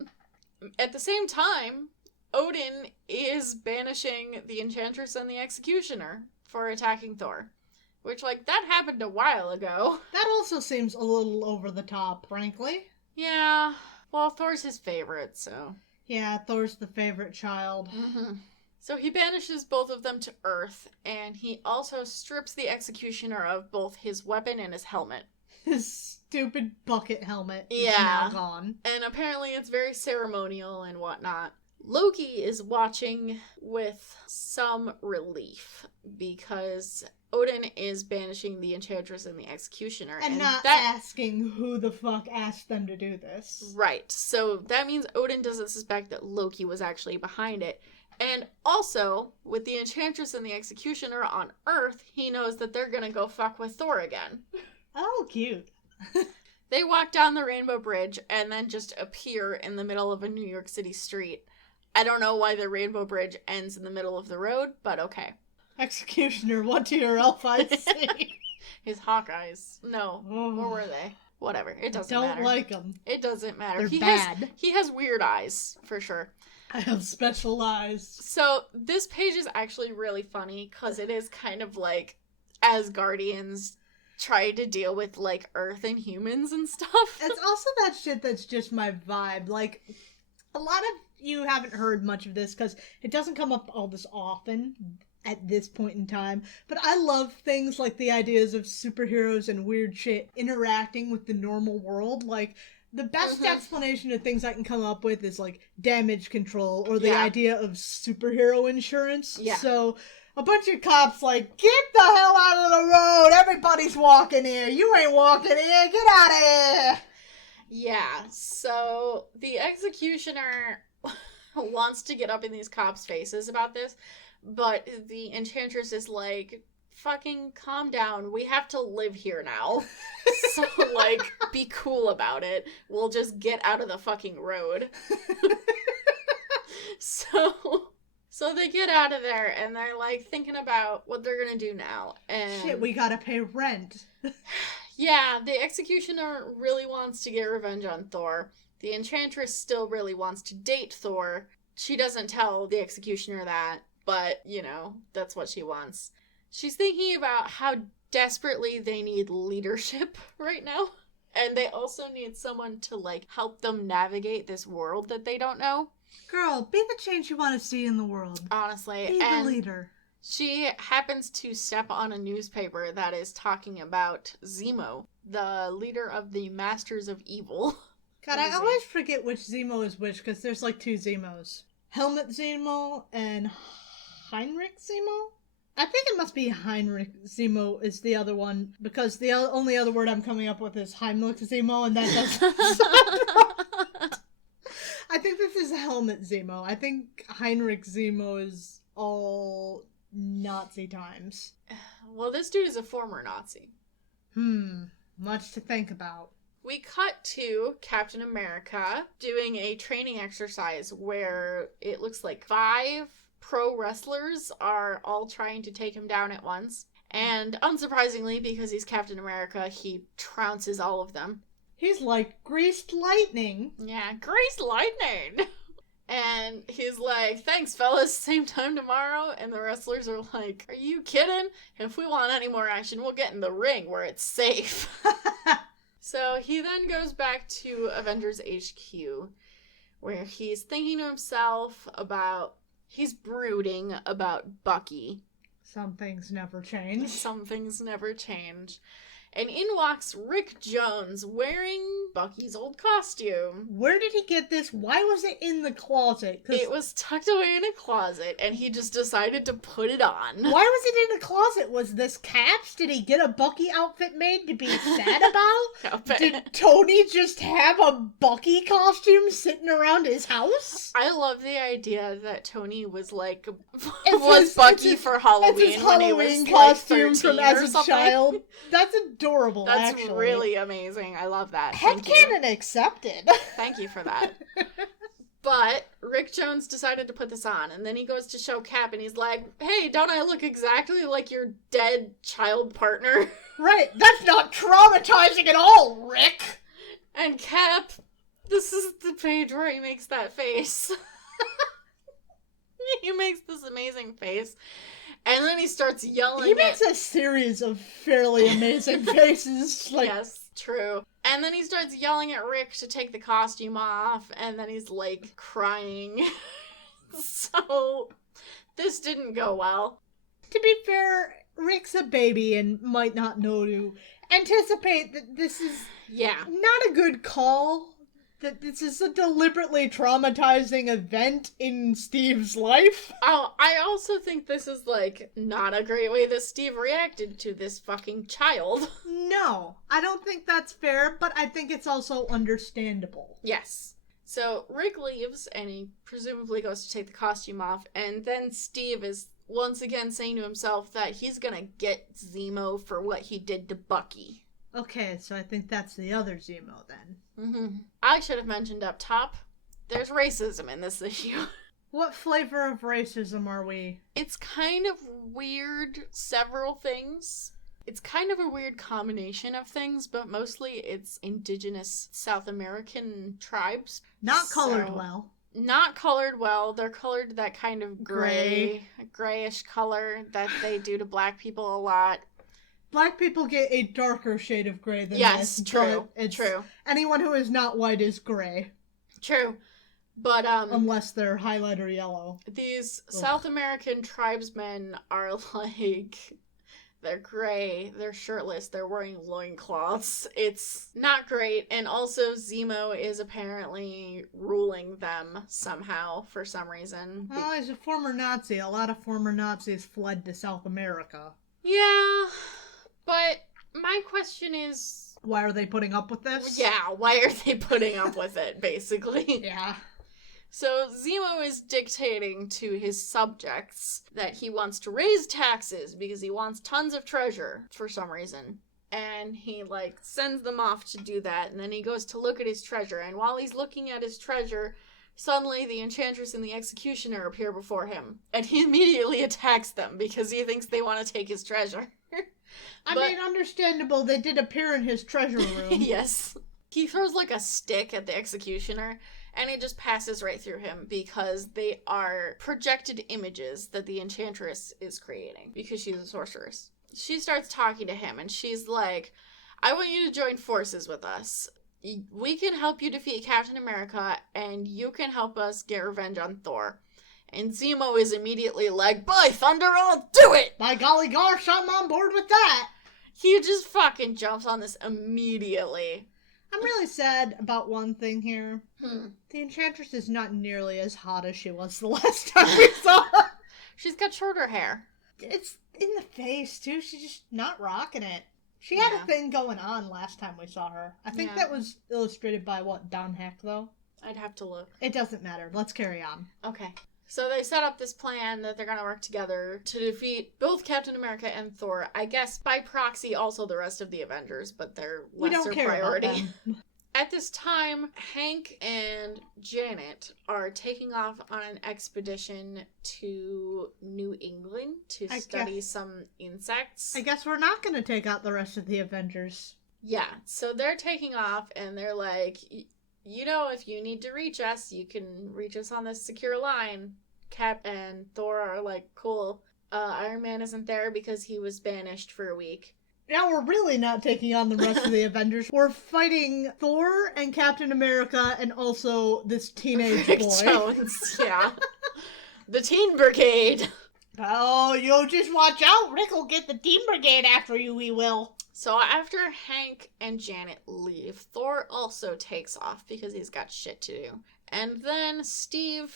At the same time, Odin is banishing the Enchantress and the Executioner for attacking Thor. Which, that happened a while ago. That also seems a little over the top, frankly. Yeah. Well, Thor's his favorite, so... Yeah, Thor's the favorite child. Mm-hmm. So he banishes both of them to Earth, and he also strips the Executioner of both his weapon and his helmet. His stupid bucket helmet is Yeah. now gone. And apparently it's very ceremonial and whatnot. Loki is watching with some relief because Odin is banishing the Enchantress and the Executioner. And not asking who the fuck asked them to do this. Right. So that means Odin doesn't suspect that Loki was actually behind it. And also, with the Enchantress and the Executioner on Earth, he knows that they're gonna go fuck with Thor again. Oh, cute. They walk down the Rainbow Bridge and then just appear in the middle of a New York City street. I don't know why the Rainbow Bridge ends in the middle of the road, but okay. Executioner, what do your elf eyes see? His hawk eyes. No. Oh. Or were they? Whatever. It doesn't Don't matter. like them. It doesn't matter. They're He bad. He has weird eyes, for sure. I have special eyes. So, this page is actually really funny, because it is kind of like Asgardians try to deal with, like, Earth and humans and stuff. It's also that shit that's just my vibe. Like, a lot of you haven't heard much of this because it doesn't come up all this often at this point in time. But I love things like the ideas of superheroes and weird shit interacting with the normal world. Like, the best explanation of things I can come up with is, like, damage control or the idea of superhero insurance. Yeah. So a bunch of cops like, get the hell out of the road! Everybody's walking here! You ain't walking here! Get out of here! Yeah, so the Executioner wants to get up in these cops' faces about this, but the Enchantress is like, fucking calm down. We have to live here now. So, like, be cool about it. We'll just get out of the fucking road. So they get out of there, and they're, like, thinking about what they're gonna do now. And shit, we gotta pay rent. yeah, the Executioner really wants to get revenge on Thor. The Enchantress still really wants to date Thor. She doesn't tell the Executioner that, but, you know, that's what she wants. She's thinking about how desperately they need leadership right now. And they also need someone to, like, help them navigate this world that they don't know. Girl, be the change you want to see in the world. Honestly. Be the leader. She happens to step on a newspaper that is talking about Zemo, the leader of the Masters of Evil. God, I always forget which Zemo is which, because there's like two Zemos. Helmut Zemo and Heinrich Zemo? I think it must be Heinrich Zemo is the other one, because the only other word I'm coming up with is Heimlich Zemo, and that doesn't sound right. I think this is Helmut Zemo. I think Heinrich Zemo is all Nazi times. Well, this dude is a former Nazi. Much to think about. We cut to Captain America doing a training exercise where it looks like 5 pro wrestlers are all trying to take him down at once. And unsurprisingly, because he's Captain America, he trounces all of them. He's like greased lightning. Yeah, greased lightning! And he's like, thanks, fellas, same time tomorrow. And the wrestlers are like, are you kidding? If we want any more action, we'll get in the ring where it's safe. So he then goes back to Avengers HQ, where he's thinking to himself about, he's brooding about Bucky. Some things never change. Some things never change. And in walks Rick Jones wearing Bucky's old costume. Where did he get this? Why was it in the closet? It was tucked away in a closet, and he just decided to put it on. Why was it in a closet? Was this Caps? Did he get a Bucky outfit made to be sad about? Did Tony just have a Bucky costume sitting around his house? I love the idea that Tony was like, Bucky for Halloween when he was costume like 13 from or as a something. child. That's adorable. That's actually really amazing. I love that. Thank you. Headcanon accepted. Thank you for that. But Rick Jones decided to put this on, and then he goes to show Cap, and he's like, hey, don't I look exactly like your dead child partner? Right, that's not traumatizing at all, Rick! And Cap, this is the page where he makes that face. He makes this amazing face. And then he starts yelling. He makes a series of fairly amazing faces. Like... Yes, true. And then he starts yelling at Rick to take the costume off, and then he's, like, crying. So, this didn't go well. To be fair, Rick's a baby and might not know to anticipate that this is not a good call. That this is a deliberately traumatizing event in Steve's life. Oh, I also think this is, like, not a great way that Steve reacted to this fucking child. No, I don't think that's fair, but I think it's also understandable. Yes. So Rick leaves, and he presumably goes to take the costume off, and then Steve is once again saying to himself that he's gonna get Zemo for what he did to Bucky. Okay, so I think that's the other Zemo then. Mm-hmm. I should have mentioned up top, there's racism in this issue. What flavor of racism are we? It's kind of weird, several things. It's kind of a weird combination of things, but mostly it's indigenous South American tribes. Not colored well. Not colored well. They're colored that kind of grayish color that they do to black people a lot. Black people get a darker shade of gray than yes, this. True. Anyone who is not white is gray. True. But, unless they're highlighter yellow. These South American tribesmen are, like, they're gray, they're shirtless, they're wearing loincloths. It's not great, and also Zemo is apparently ruling them somehow, for some reason. Oh, he's a former Nazi. A lot of former Nazis fled to South America. Yeah, but my question is... why are they putting up with this? Yeah, why are they putting up with it, basically? Yeah. So Zemo is dictating to his subjects that he wants to raise taxes because he wants tons of treasure for some reason. And he, like, sends them off to do that, and then he goes to look at his treasure, and while he's looking at his treasure, suddenly the Enchantress and the Executioner appear before him, and he immediately attacks them because he thinks they want to take his treasure. I mean, understandable, they did appear in his treasure room. Yes. He throws, like, a stick at the Executioner, and it just passes right through him because they are projected images that the Enchantress is creating because she's a sorceress. She starts talking to him and she's like, I want you to join forces with us. We can help you defeat Captain America and you can help us get revenge on Thor. And Zemo is immediately like, by thunder, I'll do it! By golly gosh, I'm on board with that! He just fucking jumps on this immediately. I'm really sad about one thing here. The Enchantress is not nearly as hot as she was the last time we saw her. She's got shorter hair. It's in the face, too. She's just not rocking it. She had a thing going on last time we saw her. I think that was illustrated by, Don Heck, though? I'd have to look. It doesn't matter. Let's carry on. Okay. So they set up this plan that they're going to work together to defeat both Captain America and Thor. I guess by proxy also the rest of the Avengers, but they're lesser priority. About them. At this time, Hank and Janet are taking off on an expedition to New England to study some insects. I guess we're not going to take out the rest of the Avengers. Yeah, so they're taking off and they're like, you know, if you need to reach us, you can reach us on this secure line. Cap and Thor are like, cool. Iron Man isn't there because he was banished for a week. Now we're really not taking on the rest of the Avengers. We're fighting Thor and Captain America and also this teenage Rick boy. Jones, yeah. The Teen Brigade. Oh, you just watch out. Rick will get the Teen Brigade after you, he will. So after Hank and Janet leave, Thor also takes off because he's got shit to do. And then Steve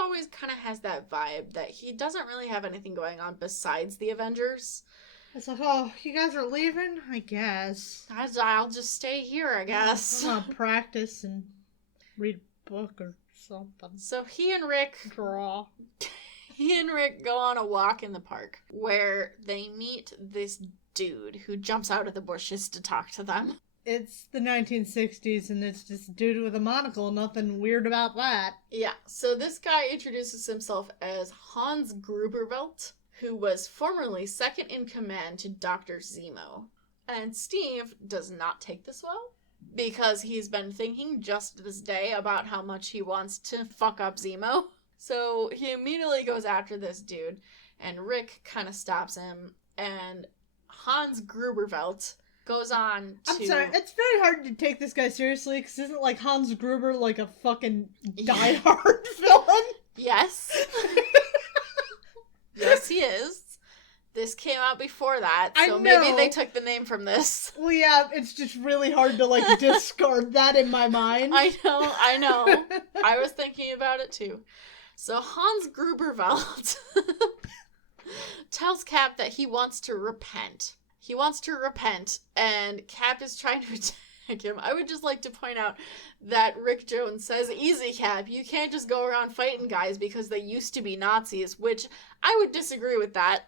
always kind of has that vibe that he doesn't really have anything going on besides the Avengers. It's like, oh, you guys are leaving? I guess. I'll just stay here, I guess. I'll practice and read a book or something. So he and Rick draw. He and Rick go on a walk in the park where they meet this dude who jumps out of the bushes to talk to them. It's the 1960s and it's just a dude with a monocle. Nothing weird about that. Yeah, so this guy introduces himself as Hans Grubervelt, who was formerly second in command to Dr. Zemo. And Steve does not take this well, because he's been thinking just this day about how much he wants to fuck up Zemo. So he immediately goes after this dude, and Rick kind of stops him, and Hans Grubervelt goes on to... I'm sorry, it's very hard to take this guy seriously, because isn't, like, Hans Gruber, like, a fucking die-hard villain? Yes. Yes, he is. This came out before that, I so know. maybe they took the name from this. Well, yeah, it's just really hard to, like, discard that in my mind. I know. I was thinking about it, too. So Hans Gruberwald tells Cap that he wants to repent. He wants to repent, and Cap is trying to attack him. I would just like to point out that Rick Jones says, "Easy, Cap, you can't just go around fighting guys because they used to be Nazis," which I would disagree with that.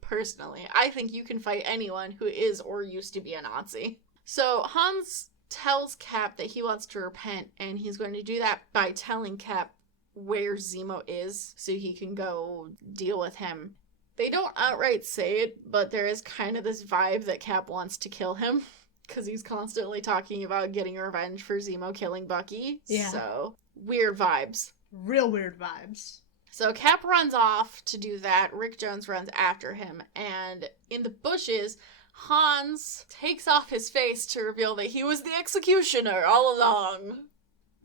Personally, I think you can fight anyone who is or used to be a Nazi. So Hans tells Cap that he wants to repent, and he's going to do that by telling Cap where Zemo is so he can go deal with him. They don't outright say it, but there is kind of this vibe that Cap wants to kill him because he's constantly talking about getting revenge for Zemo killing Bucky. Yeah. So, weird vibes. Real weird vibes. So Cap runs off to do that. Rick Jones runs after him. And in the bushes, Hans takes off his face to reveal that he was the executioner all along.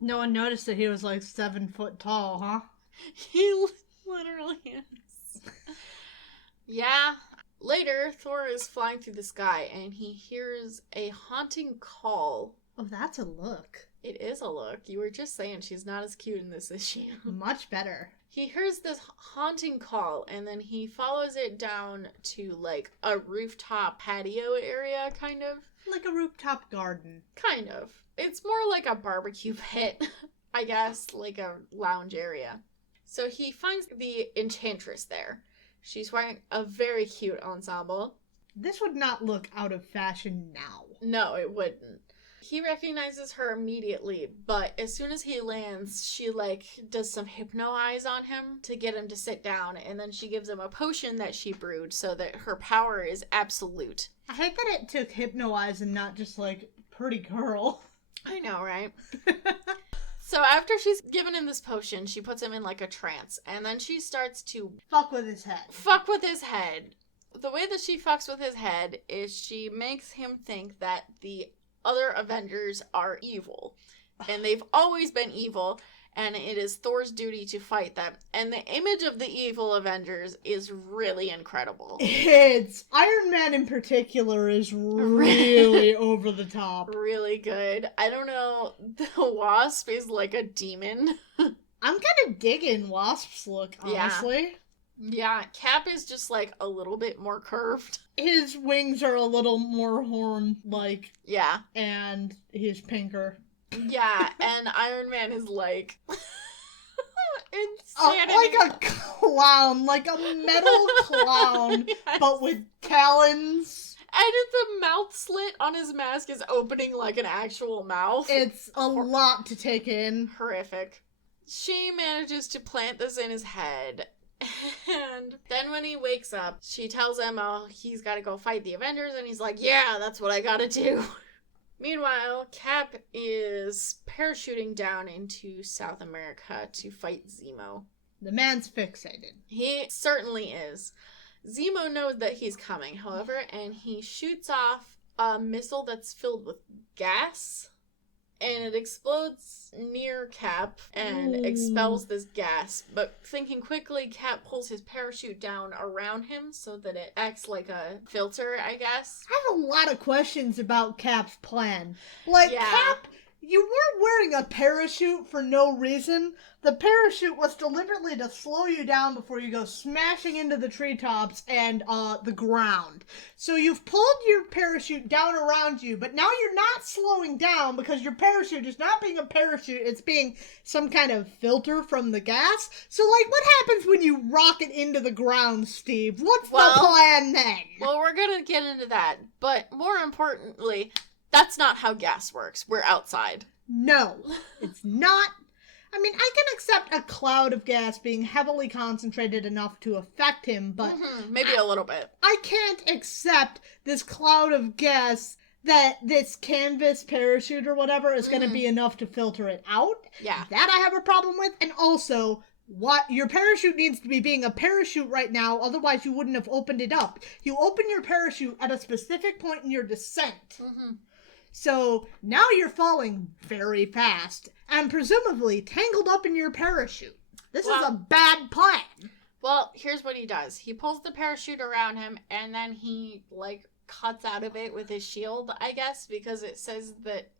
No one noticed that he was like 7 foot tall, huh? He literally is. Yeah. Later, Thor is flying through the sky and he hears a haunting call. Oh, that's a look. It is a look. You were just saying she's not as cute in this issue. Much better. He hears this haunting call, and then he follows it down to, like, a rooftop patio area, kind of. Like a rooftop garden. Kind of. It's more like a barbecue pit, I guess, like a lounge area. So he finds the Enchantress there. She's wearing a very cute ensemble. This would not look out of fashion now. No, it wouldn't. He recognizes her immediately, but as soon as he lands, she, like, does some hypno-eyes on him to get him to sit down, and then she gives him a potion that she brewed so that her power is absolute. I hate that it took hypno-eyes and not just, like, pretty girl. I know, right? So after she's given him this potion, she puts him in, like, a trance, and then she starts to Fuck with his head. fuck with his head. The way that she fucks with his head is she makes him think that the other Avengers are evil, and they've always been evil, and it is Thor's duty to fight them. And the image of the evil Avengers is really incredible. It's Iron Man in particular is really over the top. Really good. I don't know, the Wasp is like a demon. I'm kind of digging Wasp's look, honestly. Yeah, Cap is just like a little bit more curved. His wings are a little more horn-like. Yeah. And he's pinker. Yeah, and Iron Man is like insanity. Like a clown, like a metal clown, Yes. but with talons. And the mouth slit on his mask is opening like an actual mouth. It's a lot to take in. Horrific. She manages to plant this in his head. And then when he wakes up, she tells him, oh, he's got to go fight the Avengers. And he's like, yeah, that's what I got to do. Meanwhile, Cap is parachuting down into South America to fight Zemo. The man's fixated. He certainly is. Zemo knows that he's coming, however, and he shoots off a missile that's filled with gas, and it explodes near Cap and expels this gas. But thinking quickly, Cap pulls his parachute down around him so that it acts like a filter, I guess. I have a lot of questions about Cap's plan. Like, Yeah. Cap, you weren't wearing a parachute for no reason. The parachute was deliberately to slow you down before you go smashing into the treetops and the ground. So you've pulled your parachute down around you, but now you're not slowing down because your parachute is not being a parachute, it's being some kind of filter from the gas. So, like, what happens when you rocket into the ground, Steve? What's the plan then? Well, we're gonna get into that, but more importantly, that's not how gas works. We're outside. No, it's not. I mean, I can accept a cloud of gas being heavily concentrated enough to affect him, but Maybe a little bit. I can't accept this cloud of gas that this canvas parachute or whatever is going to be enough to filter it out. Yeah. That I have a problem with. And also, what your parachute needs to be being a parachute right now, otherwise you wouldn't have opened it up. You open your parachute at a specific point in your descent. So now you're falling very fast and presumably tangled up in your parachute. This is a bad plan. Well, here's what he does. He pulls the parachute around him, and then he, cuts out of it with his shield, I guess, because it says that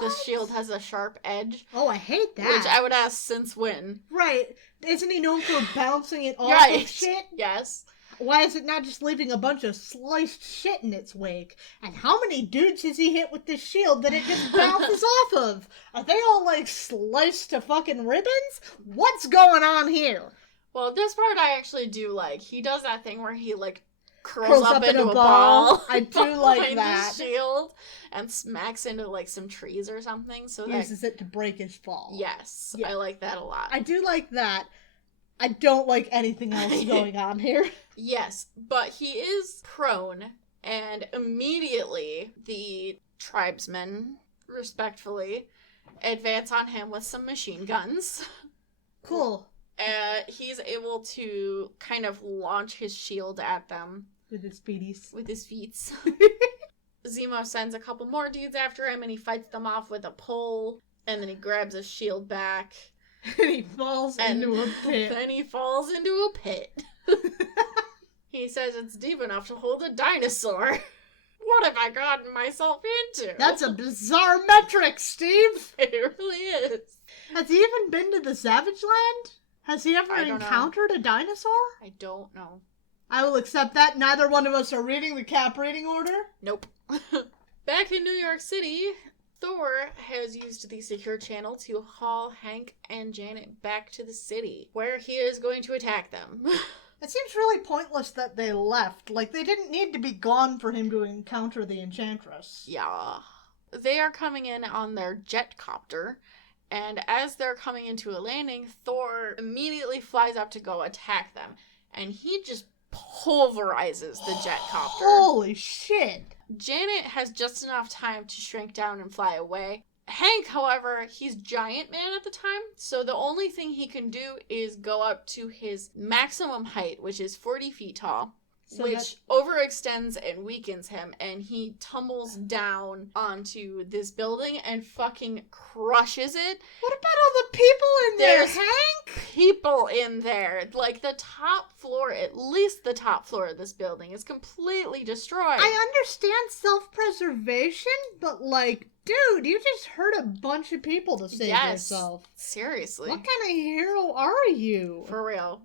the shield has a sharp edge. Oh, I hate that. Which I would ask, since when? Right. Isn't he known for bouncing it off of shit? Yes. Why is it not just leaving a bunch of sliced shit in its wake? And how many dudes has he hit with this shield that it just bounces off of? Are they all, sliced to fucking ribbons? What's going on here? Well, this part I actually do like. He does that thing where he, curls up into a ball. I do like that. The shield and smacks into, some trees or something. So uses it to break his fall. Yes. Yeah. I like that a lot. I do like that. I don't like anything else going on here. Yes, but he is prone, and immediately the tribesmen, respectfully, advance on him with some machine guns. Cool. He's able to kind of launch his shield at them. With his feeties. With his feet. Zemo sends a couple more dudes after him, and he fights them off with a pole, and then he grabs his shield back. And he falls into a pit. Then he falls into a pit. He says it's deep enough to hold a dinosaur. What have I gotten myself into? That's a bizarre metric, Steve! It really is. Has he even been to the Savage Land? Has he ever encountered a dinosaur? I don't know. I will accept that. Neither one of us are reading the Cap reading order. Nope. Back in New York City, Thor has used the secure channel to haul Hank and Janet back to the city, where he is going to attack them. It seems really pointless that they left. They didn't need to be gone for him to encounter the Enchantress. Yeah. They are coming in on their jet copter, and as they're coming into a landing, Thor immediately flies up to go attack them, and he just pulverizes the jet copter. Holy shit! Janet has just enough time to shrink down and fly away. Hank, however, he's Giant Man at the time, so the only thing he can do is go up to his maximum height, which is 40 feet tall, which overextends and weakens him, and he tumbles down onto this building and fucking crushes it. What about all the people in there, There's Hank? People in there. The top floor, at least the top floor of this building, is completely destroyed. I understand self-preservation, but dude, you just hurt a bunch of people to save yourself. Seriously. What kind of hero are you? For real.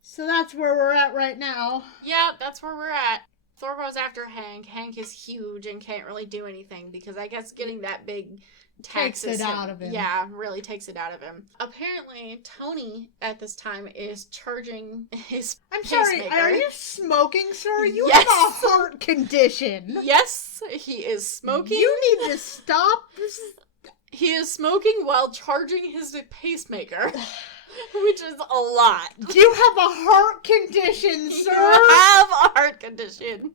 So that's where we're at right now. Yeah, that's where we're at. Thor goes after Hank. Hank is huge and can't really do anything because I guess getting that big takes it out of him. Yeah, really takes it out of him. Apparently, Tony at this time is charging his pacemaker. Sorry, are you smoking, sir? You have a heart condition. Yes, he is smoking. You need to stop. He is smoking while charging his pacemaker. Which is a lot. You have a heart condition, sir. You have a heart condition.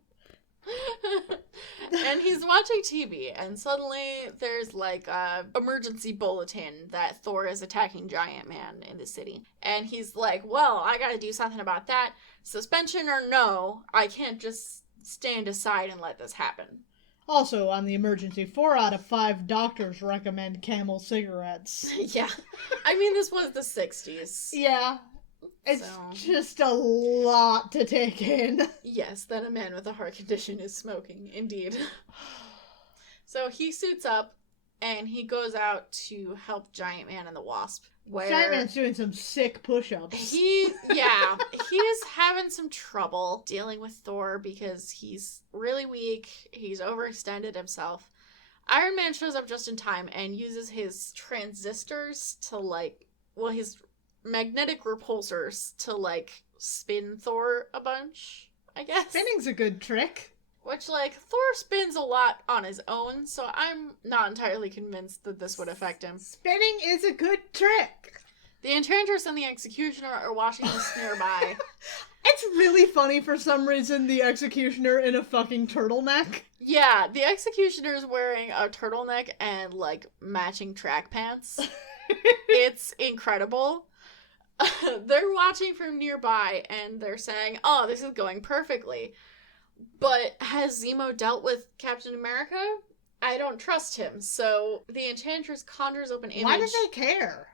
And he's watching TV, and suddenly there's a emergency bulletin that Thor is attacking Giant Man in the city. And he's like, well, I gotta do something about that. Suspension or no, I can't just stand aside and let this happen. Also, on the emergency, 4 out of 5 doctors recommend Camel cigarettes. Yeah. I mean, this was the 60s. Yeah. It's just a lot to take in. Yes, that a man with a heart condition is smoking, indeed. So he suits up, and he goes out to help Giant Man and the Wasp. Giant Man's doing some sick push-ups. He's having some trouble dealing with Thor because he's really weak. He's overextended himself. Iron Man shows up just in time and uses his transistors to his magnetic repulsors to spin Thor a bunch, I guess. Spinning's a good trick. Which, Thor spins a lot on his own, so I'm not entirely convinced that this would affect him. Spinning is a good trick. The Enchantress and the Executioner are watching this nearby. It's really funny for some reason, the Executioner in a fucking turtleneck. Yeah, the Executioner's wearing a turtleneck and, matching track pants. It's incredible. They're watching from nearby, and they're saying, oh, this is going perfectly. But has Zemo dealt with Captain America? I don't trust him. So the Enchantress conjures up an image. Why do they care?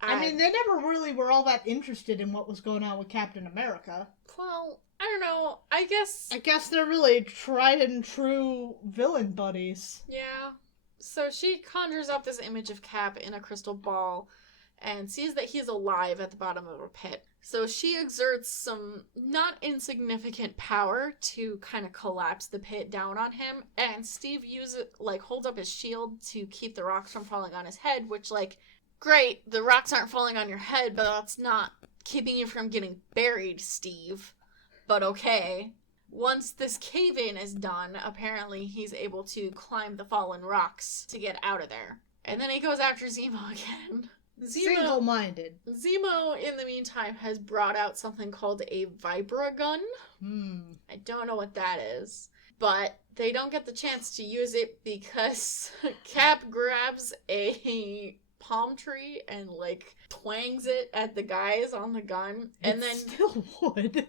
I mean, they never really were all that interested in what was going on with Captain America. Well, I don't know. I guess they're really tried and true villain buddies. Yeah. So she conjures up this image of Cap in a crystal ball and sees that he's alive at the bottom of a pit. So she exerts some not insignificant power to kind of collapse the pit down on him, and Steve holds up his shield to keep the rocks from falling on his head, which, great, the rocks aren't falling on your head, but that's not keeping you from getting buried, Steve. But okay. Once this cave-in is done, apparently he's able to climb the fallen rocks to get out of there. And then he goes after Zemo again. Single-minded. Zemo, in the meantime, has brought out something called a vibra gun. I don't know what that is. But they don't get the chance to use it because Cap grabs a palm tree and, twangs it at the guys on the gun. And then still would.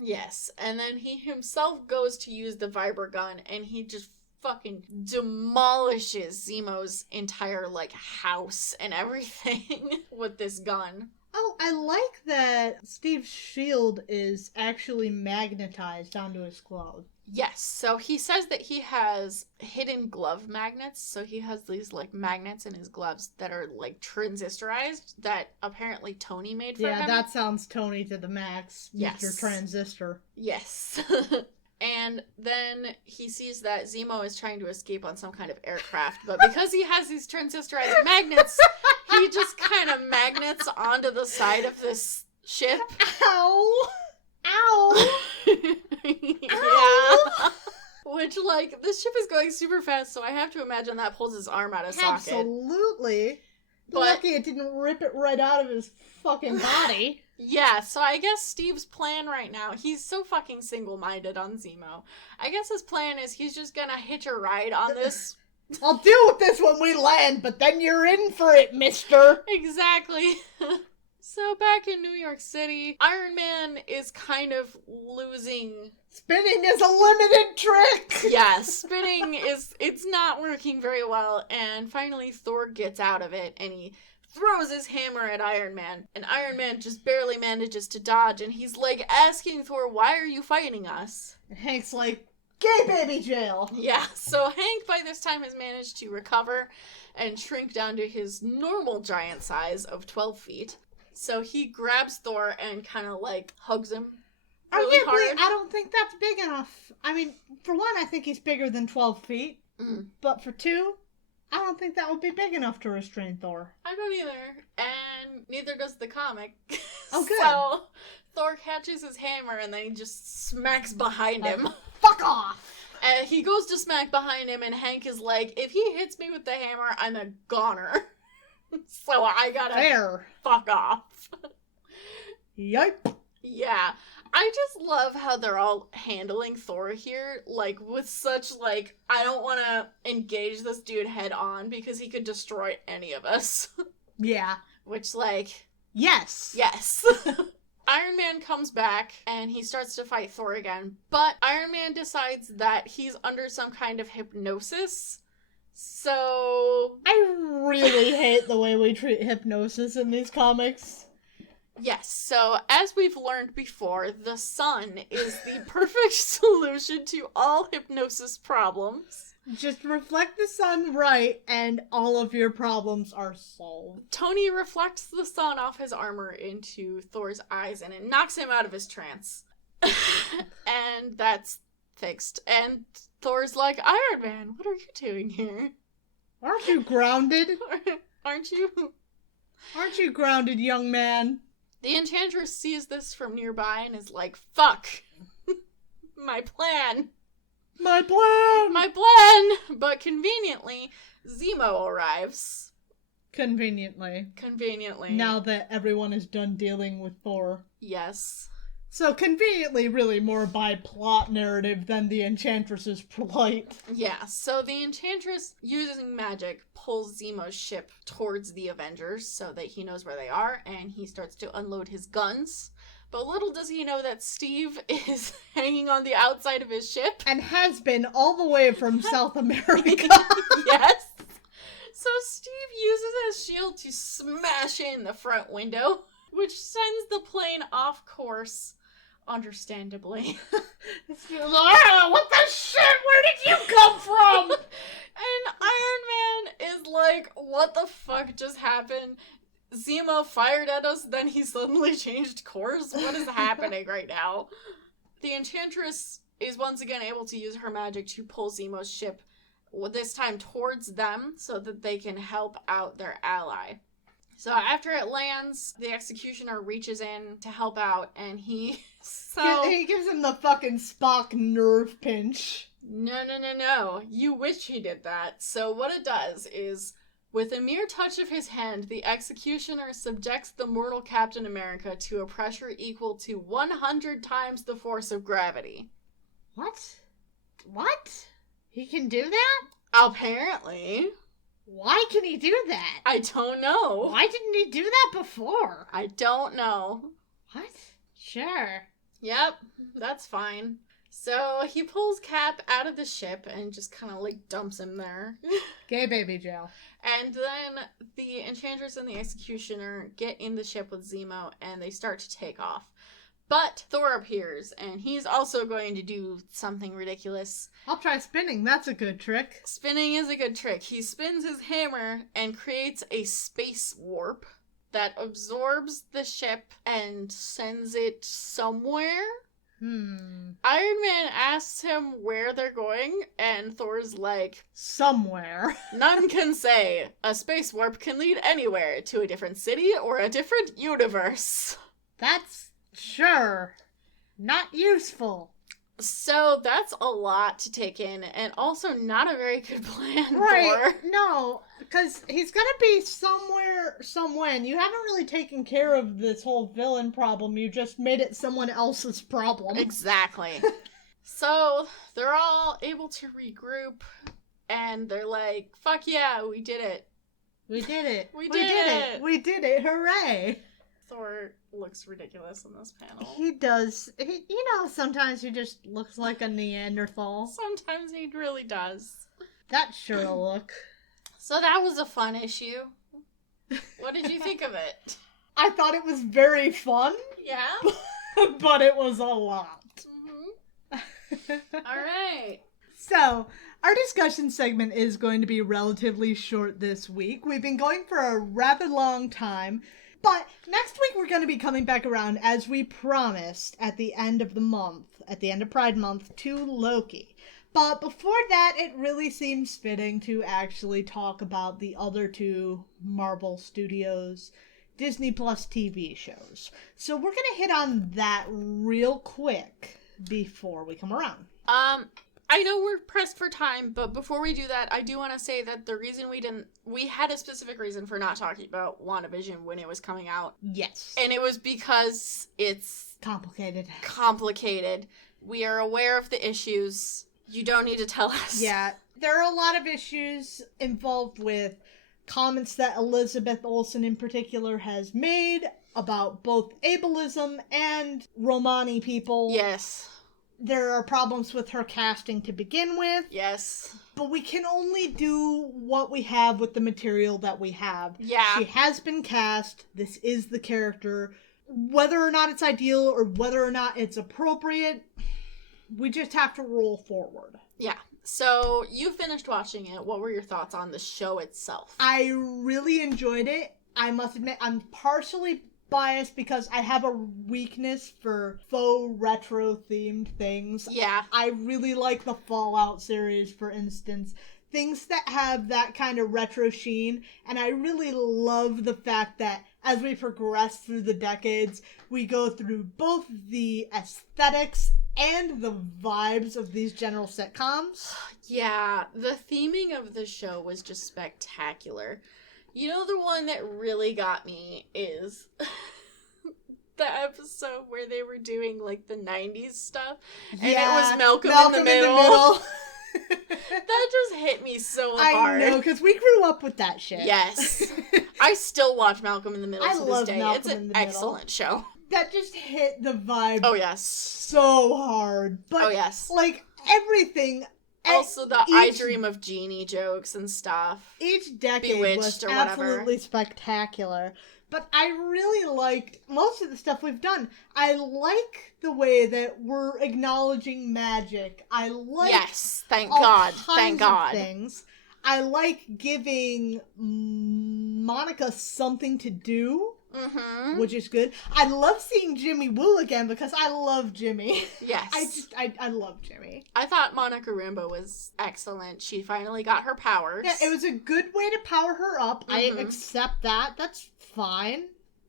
Yes, and then he himself goes to use the vibra gun, and he just fucking demolishes Zemo's entire, house and everything with this gun. Oh, I like that Steve's shield is actually magnetized onto his glove. Yes, so he says that he has hidden glove magnets, so he has these, magnets in his gloves that are, transistorized, that apparently Tony made for him. Yeah, that sounds Tony to the max, yes. Mr. Transistor. Yes. And then he sees that Zemo is trying to escape on some kind of aircraft, but because he has these transistorized magnets, he just kind of magnets onto the side of this ship. Ow! Ow! Yeah. Which, this ship is going super fast, so I have to imagine that pulls his arm out of socket. Absolutely. Lucky it didn't rip it right out of his fucking body. Yeah, so I guess Steve's plan right now, he's so fucking single-minded on Zemo. I guess his plan is he's just gonna hitch a ride on this. I'll deal with this when we land, but then you're in for it, mister. Exactly. So back in New York City, Iron Man is kind of losing. Spinning is a limited trick! Yeah, it's not working very well, and finally Thor gets out of it, and he throws his hammer at Iron Man, and Iron Man just barely manages to dodge, and he's asking Thor, why are you fighting us? And Hank's gay baby jail! Yeah, so Hank by this time has managed to recover and shrink down to his normal giant size of 12 feet. So he grabs Thor and kind of hugs him really hard. I don't think that's big enough. I mean, for one, I think he's bigger than 12 feet. But for two, I don't think that would be big enough to restrain Thor. I don't either. And neither does the comic. Oh, good. So Thor catches his hammer and then he just smacks behind him. Fuck off! And he goes to smack behind him and Hank is if he hits me with the hammer, I'm a goner. So I gotta fuck off. Yipe. Yeah. I just love how they're all handling Thor here, with such, I don't want to engage this dude head on because he could destroy any of us. Yeah. Which, Yes. Yes. Iron Man comes back and he starts to fight Thor again, but Iron Man decides that he's under some kind of hypnosis. So I really hate the way we treat hypnosis in these comics. Yes, so as we've learned before, the sun is the perfect solution to all hypnosis problems. Just reflect the sun right, and all of your problems are solved. Tony reflects the sun off his armor into Thor's eyes, and it knocks him out of his trance. And that's fixed. And Thor's Iron Man, what are you doing here? Aren't you grounded? Aren't you? Aren't you grounded, young man? The Enchantress sees this from nearby and is fuck! My plan! My plan! My plan! But conveniently, Zemo arrives. Conveniently. Now that everyone is done dealing with Thor. Yes. So conveniently really more by plot narrative than the Enchantress's plight. Yeah, so the Enchantress, using magic, pulls Zemo's ship towards the Avengers so that he knows where they are, and he starts to unload his guns. But little does he know that Steve is hanging on the outside of his ship. And has been all the way from South America. Yes. So Steve uses his shield to smash in the front window, which sends the plane off course, understandably. What the shit? Where did you come from? And Iron Man is like, what the fuck just happened? Zemo fired at us, then he suddenly changed course? What is happening right now? The Enchantress is once again able to use her magic to pull Zemo's ship, this time towards them, so that they can help out their ally. So after it lands, the Executioner reaches in to help out, and he gives him the fucking Spock nerve pinch. No. You wish he did that. So what it does is, with a mere touch of his hand, the Executioner subjects the mortal Captain America to a pressure equal to 100 times the force of gravity. What? He can do that? Apparently. Why can he do that? I don't know. Why didn't he do that before? I don't know. What? Sure. Yep, that's fine. So he pulls Cap out of the ship and just kind of like dumps him there. Gay baby jail. And then the Enchantress and the Executioner get in the ship with Zemo and they start to take off. But Thor appears, and he's also going to do something ridiculous. I'll try spinning. That's a good trick. Spinning is a good trick. He spins his hammer and creates a space warp that absorbs the ship and sends it somewhere. Iron Man asks him where they're going, and Thor's like, somewhere. None can say. A space warp can lead anywhere, to a different city or a different universe. That's... Sure. Not useful. So that's a lot to take in, and also not a very good plan. Right. No, because he's gonna be somewhere, somewhen. You haven't really taken care of this whole villain problem. You just made it someone else's problem. Exactly. So they're all able to regroup, and they're like, fuck yeah, we did it. We did it. We did it. We did it. Hooray. Thor looks ridiculous in this panel. He does. Sometimes he just looks like a Neanderthal. Sometimes he really does. That sure a look. So that was a fun issue. What did you think of it? I thought it was very fun. Yeah? But it was a lot. Mm-hmm. All right. So, our discussion segment is going to be relatively short this week. We've been going for a rather long time. But next week we're going to be coming back around, as we promised, at the end of the month, at the end of Pride Month, to Loki. But before that, it really seems fitting to actually talk about the other two Marvel Studios Disney Plus TV shows. So we're going to hit on that real quick before we come around. I know we're pressed for time, but before we do that, I do want to say that the reason we had a specific reason for not talking about WandaVision when it was coming out. Yes. And it was because it's complicated. We are aware of the issues. You don't need to tell us. Yeah, there are a lot of issues involved with comments that Elizabeth Olsen in particular has made about both ableism and Romani people. Yes. There are problems with her casting to begin with. Yes. But we can only do what we have with the material that we have. Yeah. She has been cast. This is the character. Whether or not it's ideal or whether or not it's appropriate, we just have to roll forward. Yeah. So, you finished watching it. What were your thoughts on the show itself? I really enjoyed it. I must admit, I'm partially biased because I have a weakness for faux retro themed things. Yeah. I really like the Fallout series, for instance. Things that have that kind of retro sheen, and I really love the fact that as we progress through the decades, we go through both the aesthetics and the vibes of these general sitcoms. Yeah, the theming of the show was just spectacular. You know, the one that really got me is the episode where they were doing, like, the 90s stuff. And it was Malcolm in the Middle. That just hit me so hard. I know, because we grew up with that shit. Yes. I still watch Malcolm in the Middle to this day. Malcolm it's an excellent show. That just hit the vibe oh, yes. so hard. But, oh, yes. like, everything Also the I Dream of Jeannie jokes and stuff. Each decade Bewitched was or absolutely spectacular. But I really liked most of the stuff we've done. I like the way that we're acknowledging magic. I like yes, thank God. Things. I like giving Monica something to do, which is good. I love seeing Jimmy Woo again because I love Jimmy. Yes. I love Jimmy. I thought Monica Rambeau was excellent. She finally got her powers. Yeah, it was a good way to power her up. I accept that. That's fine.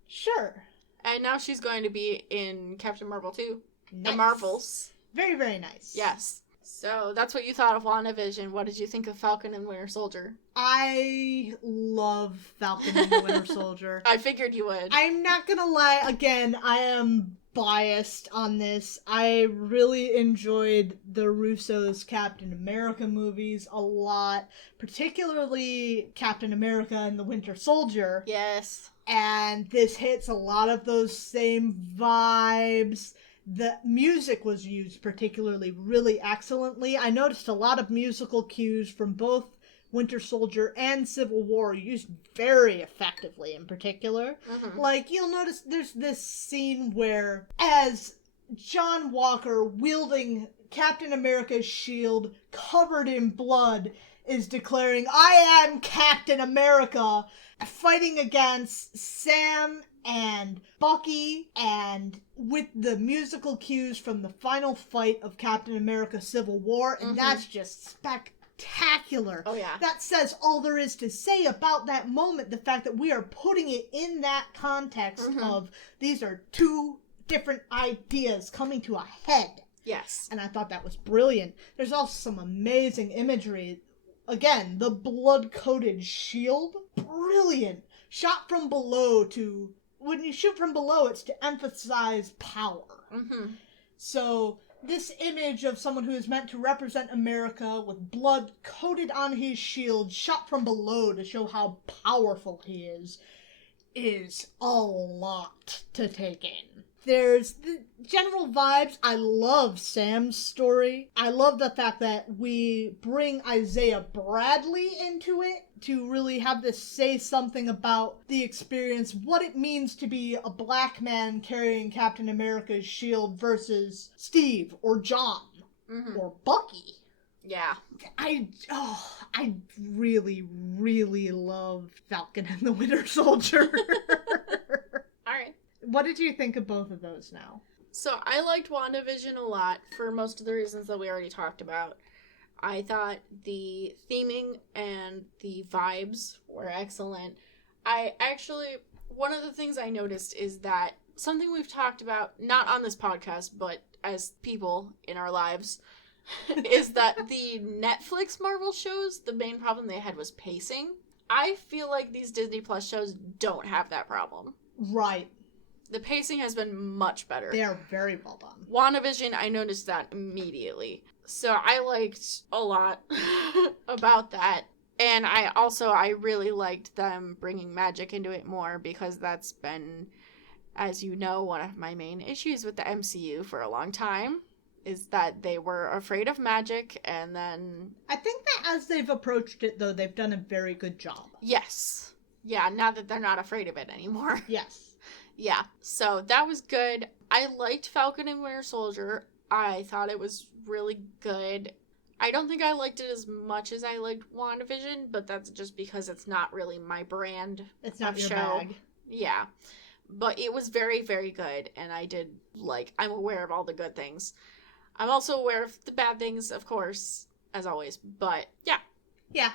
Sure. And now she's going to be in Captain Marvel 2. Nice. The Marvels. Very, very nice. Yes. So that's what you thought of WandaVision. What did you think of Falcon and Winter Soldier? I love Falcon and the Winter Soldier. I figured you would. I'm not gonna lie, again, I am biased on this. I really enjoyed the Russo's Captain America movies a lot, particularly Captain America and the Winter Soldier. Yes. And this hits a lot of those same vibes. The music was used particularly really excellently. I noticed a lot of musical cues from both Winter Soldier and Civil War used very effectively in particular. Like, you'll notice there's this scene where, as John Walker, wielding Captain America's shield covered in blood, is declaring, "I am Captain America," fighting against Sam and Bucky, and with the musical cues from the final fight of Captain America Civil War, and that's just spectacular. Oh, yeah. That says all there is to say about that moment, the fact that we are putting it in that context of these are two different ideas coming to a head. Yes. And I thought that was brilliant. There's also some amazing imagery. Again, the blood-coated shield, brilliant. Shot from below to... When you shoot from below, it's to emphasize power. So, this image of someone who is meant to represent America with blood coated on his shield, shot from below to show how powerful he is a lot to take in. There's the general vibes. I love Sam's story. I love the fact that we bring Isaiah Bradley into it to really have this say something about the experience, what it means to be a black man carrying Captain America's shield versus Steve or John or Bucky. Yeah. I really, really love Falcon and the Winter Soldier. Alright. What did you think of both of those now? So I liked WandaVision a lot for most of the reasons that we already talked about. I thought the theming and the vibes were excellent. One of the things I noticed is that something we've talked about, not on this podcast, but as people in our lives, is that the Netflix Marvel shows, the main problem they had was pacing. I feel like these Disney Plus shows don't have that problem. Right. The pacing has been much better. They are very well done. WandaVision, I noticed that immediately. So I liked a lot about that. And I really liked them bringing magic into it more, because that's been, as you know, one of my main issues with the MCU for a long time, is that they were afraid of magic, and then... I think that as they've approached it, though, they've done a very good job. Yes. Yeah, now that they're not afraid of it anymore. Yes. Yeah, so that was good. I liked Falcon and Winter Soldier. I thought it was really good. I don't think I liked it as much as I liked WandaVision, but that's just because it's not really my brand. It's not of your show. bag. Yeah. But it was very, very good, and I'm aware of all the good things. I'm also aware of the bad things, of course, as always, but yeah. Yeah.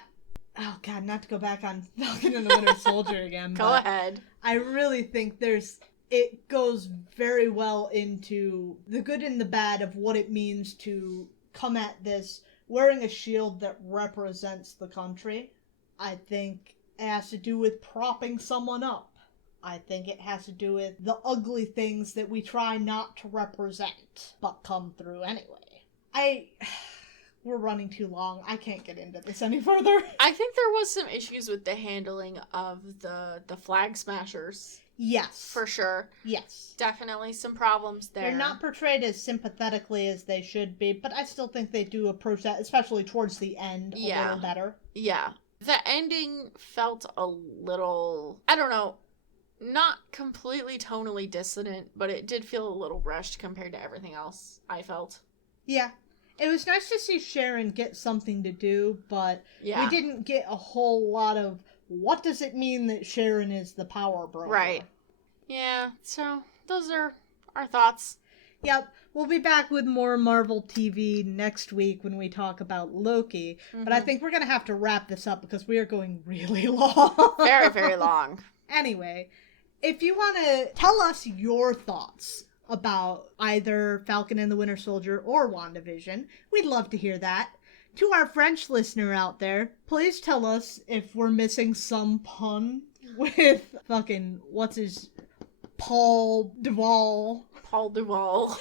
Oh, God, not to go back on Falcon and the Winter Soldier again. Go ahead. I really think it goes very well into the good and the bad of what it means to come at this wearing a shield that represents the country. I think it has to do with propping someone up. I think it has to do with the ugly things that we try not to represent, but come through anyway. We're running too long. I can't get into this any further. I think there was some issues with the handling of the flag smashers. Yes. For sure. Yes. Definitely some problems there. They're not portrayed as sympathetically as they should be, but I still think they do approach that, especially towards the end, a little better. Yeah. The ending felt a little, I don't know, not completely tonally dissonant, but it did feel a little rushed compared to everything else I felt. Yeah. It was nice to see Sharon get something to do, but we didn't get a whole lot of what does it mean that Sharon is the power broker. Right. Yeah, so those are our thoughts. Yep. We'll be back with more Marvel TV next week when we talk about Loki, but I think we're going to have to wrap this up because we are going really long. Very, very long. Anyway, if you want to tell us your thoughts about either Falcon and the Winter Soldier or WandaVision, we'd love to hear that. To our French listener out there, please tell us if we're missing some pun with fucking, what's his, Paul Duvall. Paul Duvall.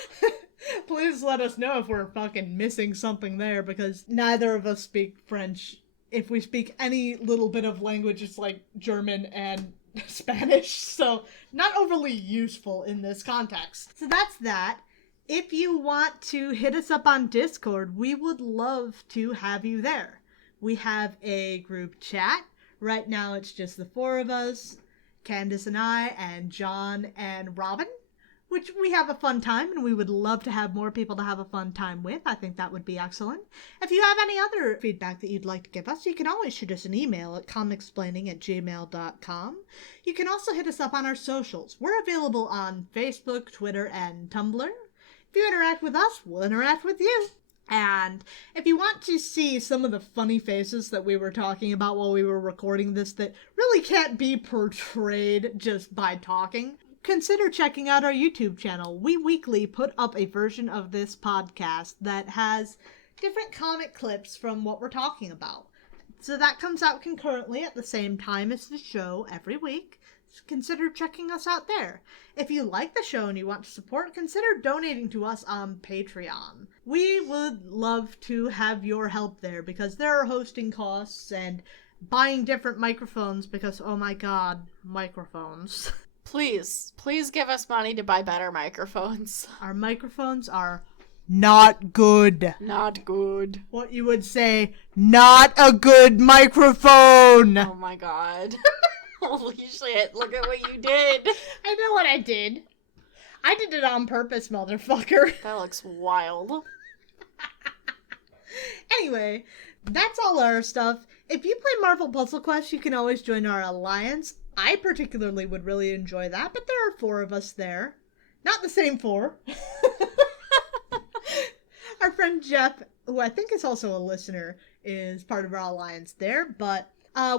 Please let us know if we're fucking missing something there, because neither of us speak French. If we speak any little bit of language, it's like German and Spanish, so not overly useful in this context. So that's that. If you want to hit us up on Discord, we would love to have you there. We have a group chat. Right now it's just the four of us, Candace and I, and John and Robin, which we have a fun time, and we would love to have more people to have a fun time with. I think that would be excellent. If you have any other feedback that you'd like to give us, you can always shoot us an email at comicsplaining@gmail.com. You can also hit us up on our socials. We're available on Facebook, Twitter, and Tumblr. If you interact with us, we'll interact with you. And if you want to see some of the funny faces that we were talking about while we were recording this that really can't be portrayed just by talking, consider checking out our YouTube channel. We weekly put up a version of this podcast that has different comic clips from what we're talking about. So that comes out concurrently at the same time as the show every week. So consider checking us out there. If you like the show and you want to support, consider donating to us on Patreon. We would love to have your help there because there are hosting costs and buying different microphones because, oh my god, microphones. Please give us money to buy better microphones. Our microphones are not good. Not good. What you would say, not a good microphone. Oh my god. Holy shit, look at what you did. I know what I did. I did it on purpose, motherfucker. That looks wild. Anyway, that's all our stuff. If you play Marvel Puzzle Quest, you can always join our alliance. I particularly would really enjoy that, but there are 4 of us there. Not the same 4. Our friend Jeff, who I think is also a listener, is part of our alliance there, but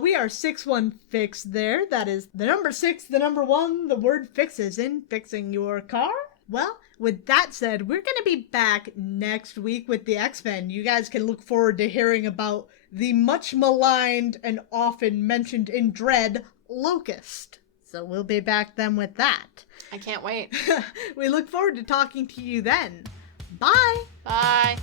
we are 615 there. That is the number 6, the number 1, the word fixes in fixing your car. Well, with that said, we're going to be back next week with the X-Men. You guys can look forward to hearing about the much maligned and often mentioned in dread Locust. So we'll be back then with that. I can't wait. We look forward to talking to you then. Bye! Bye!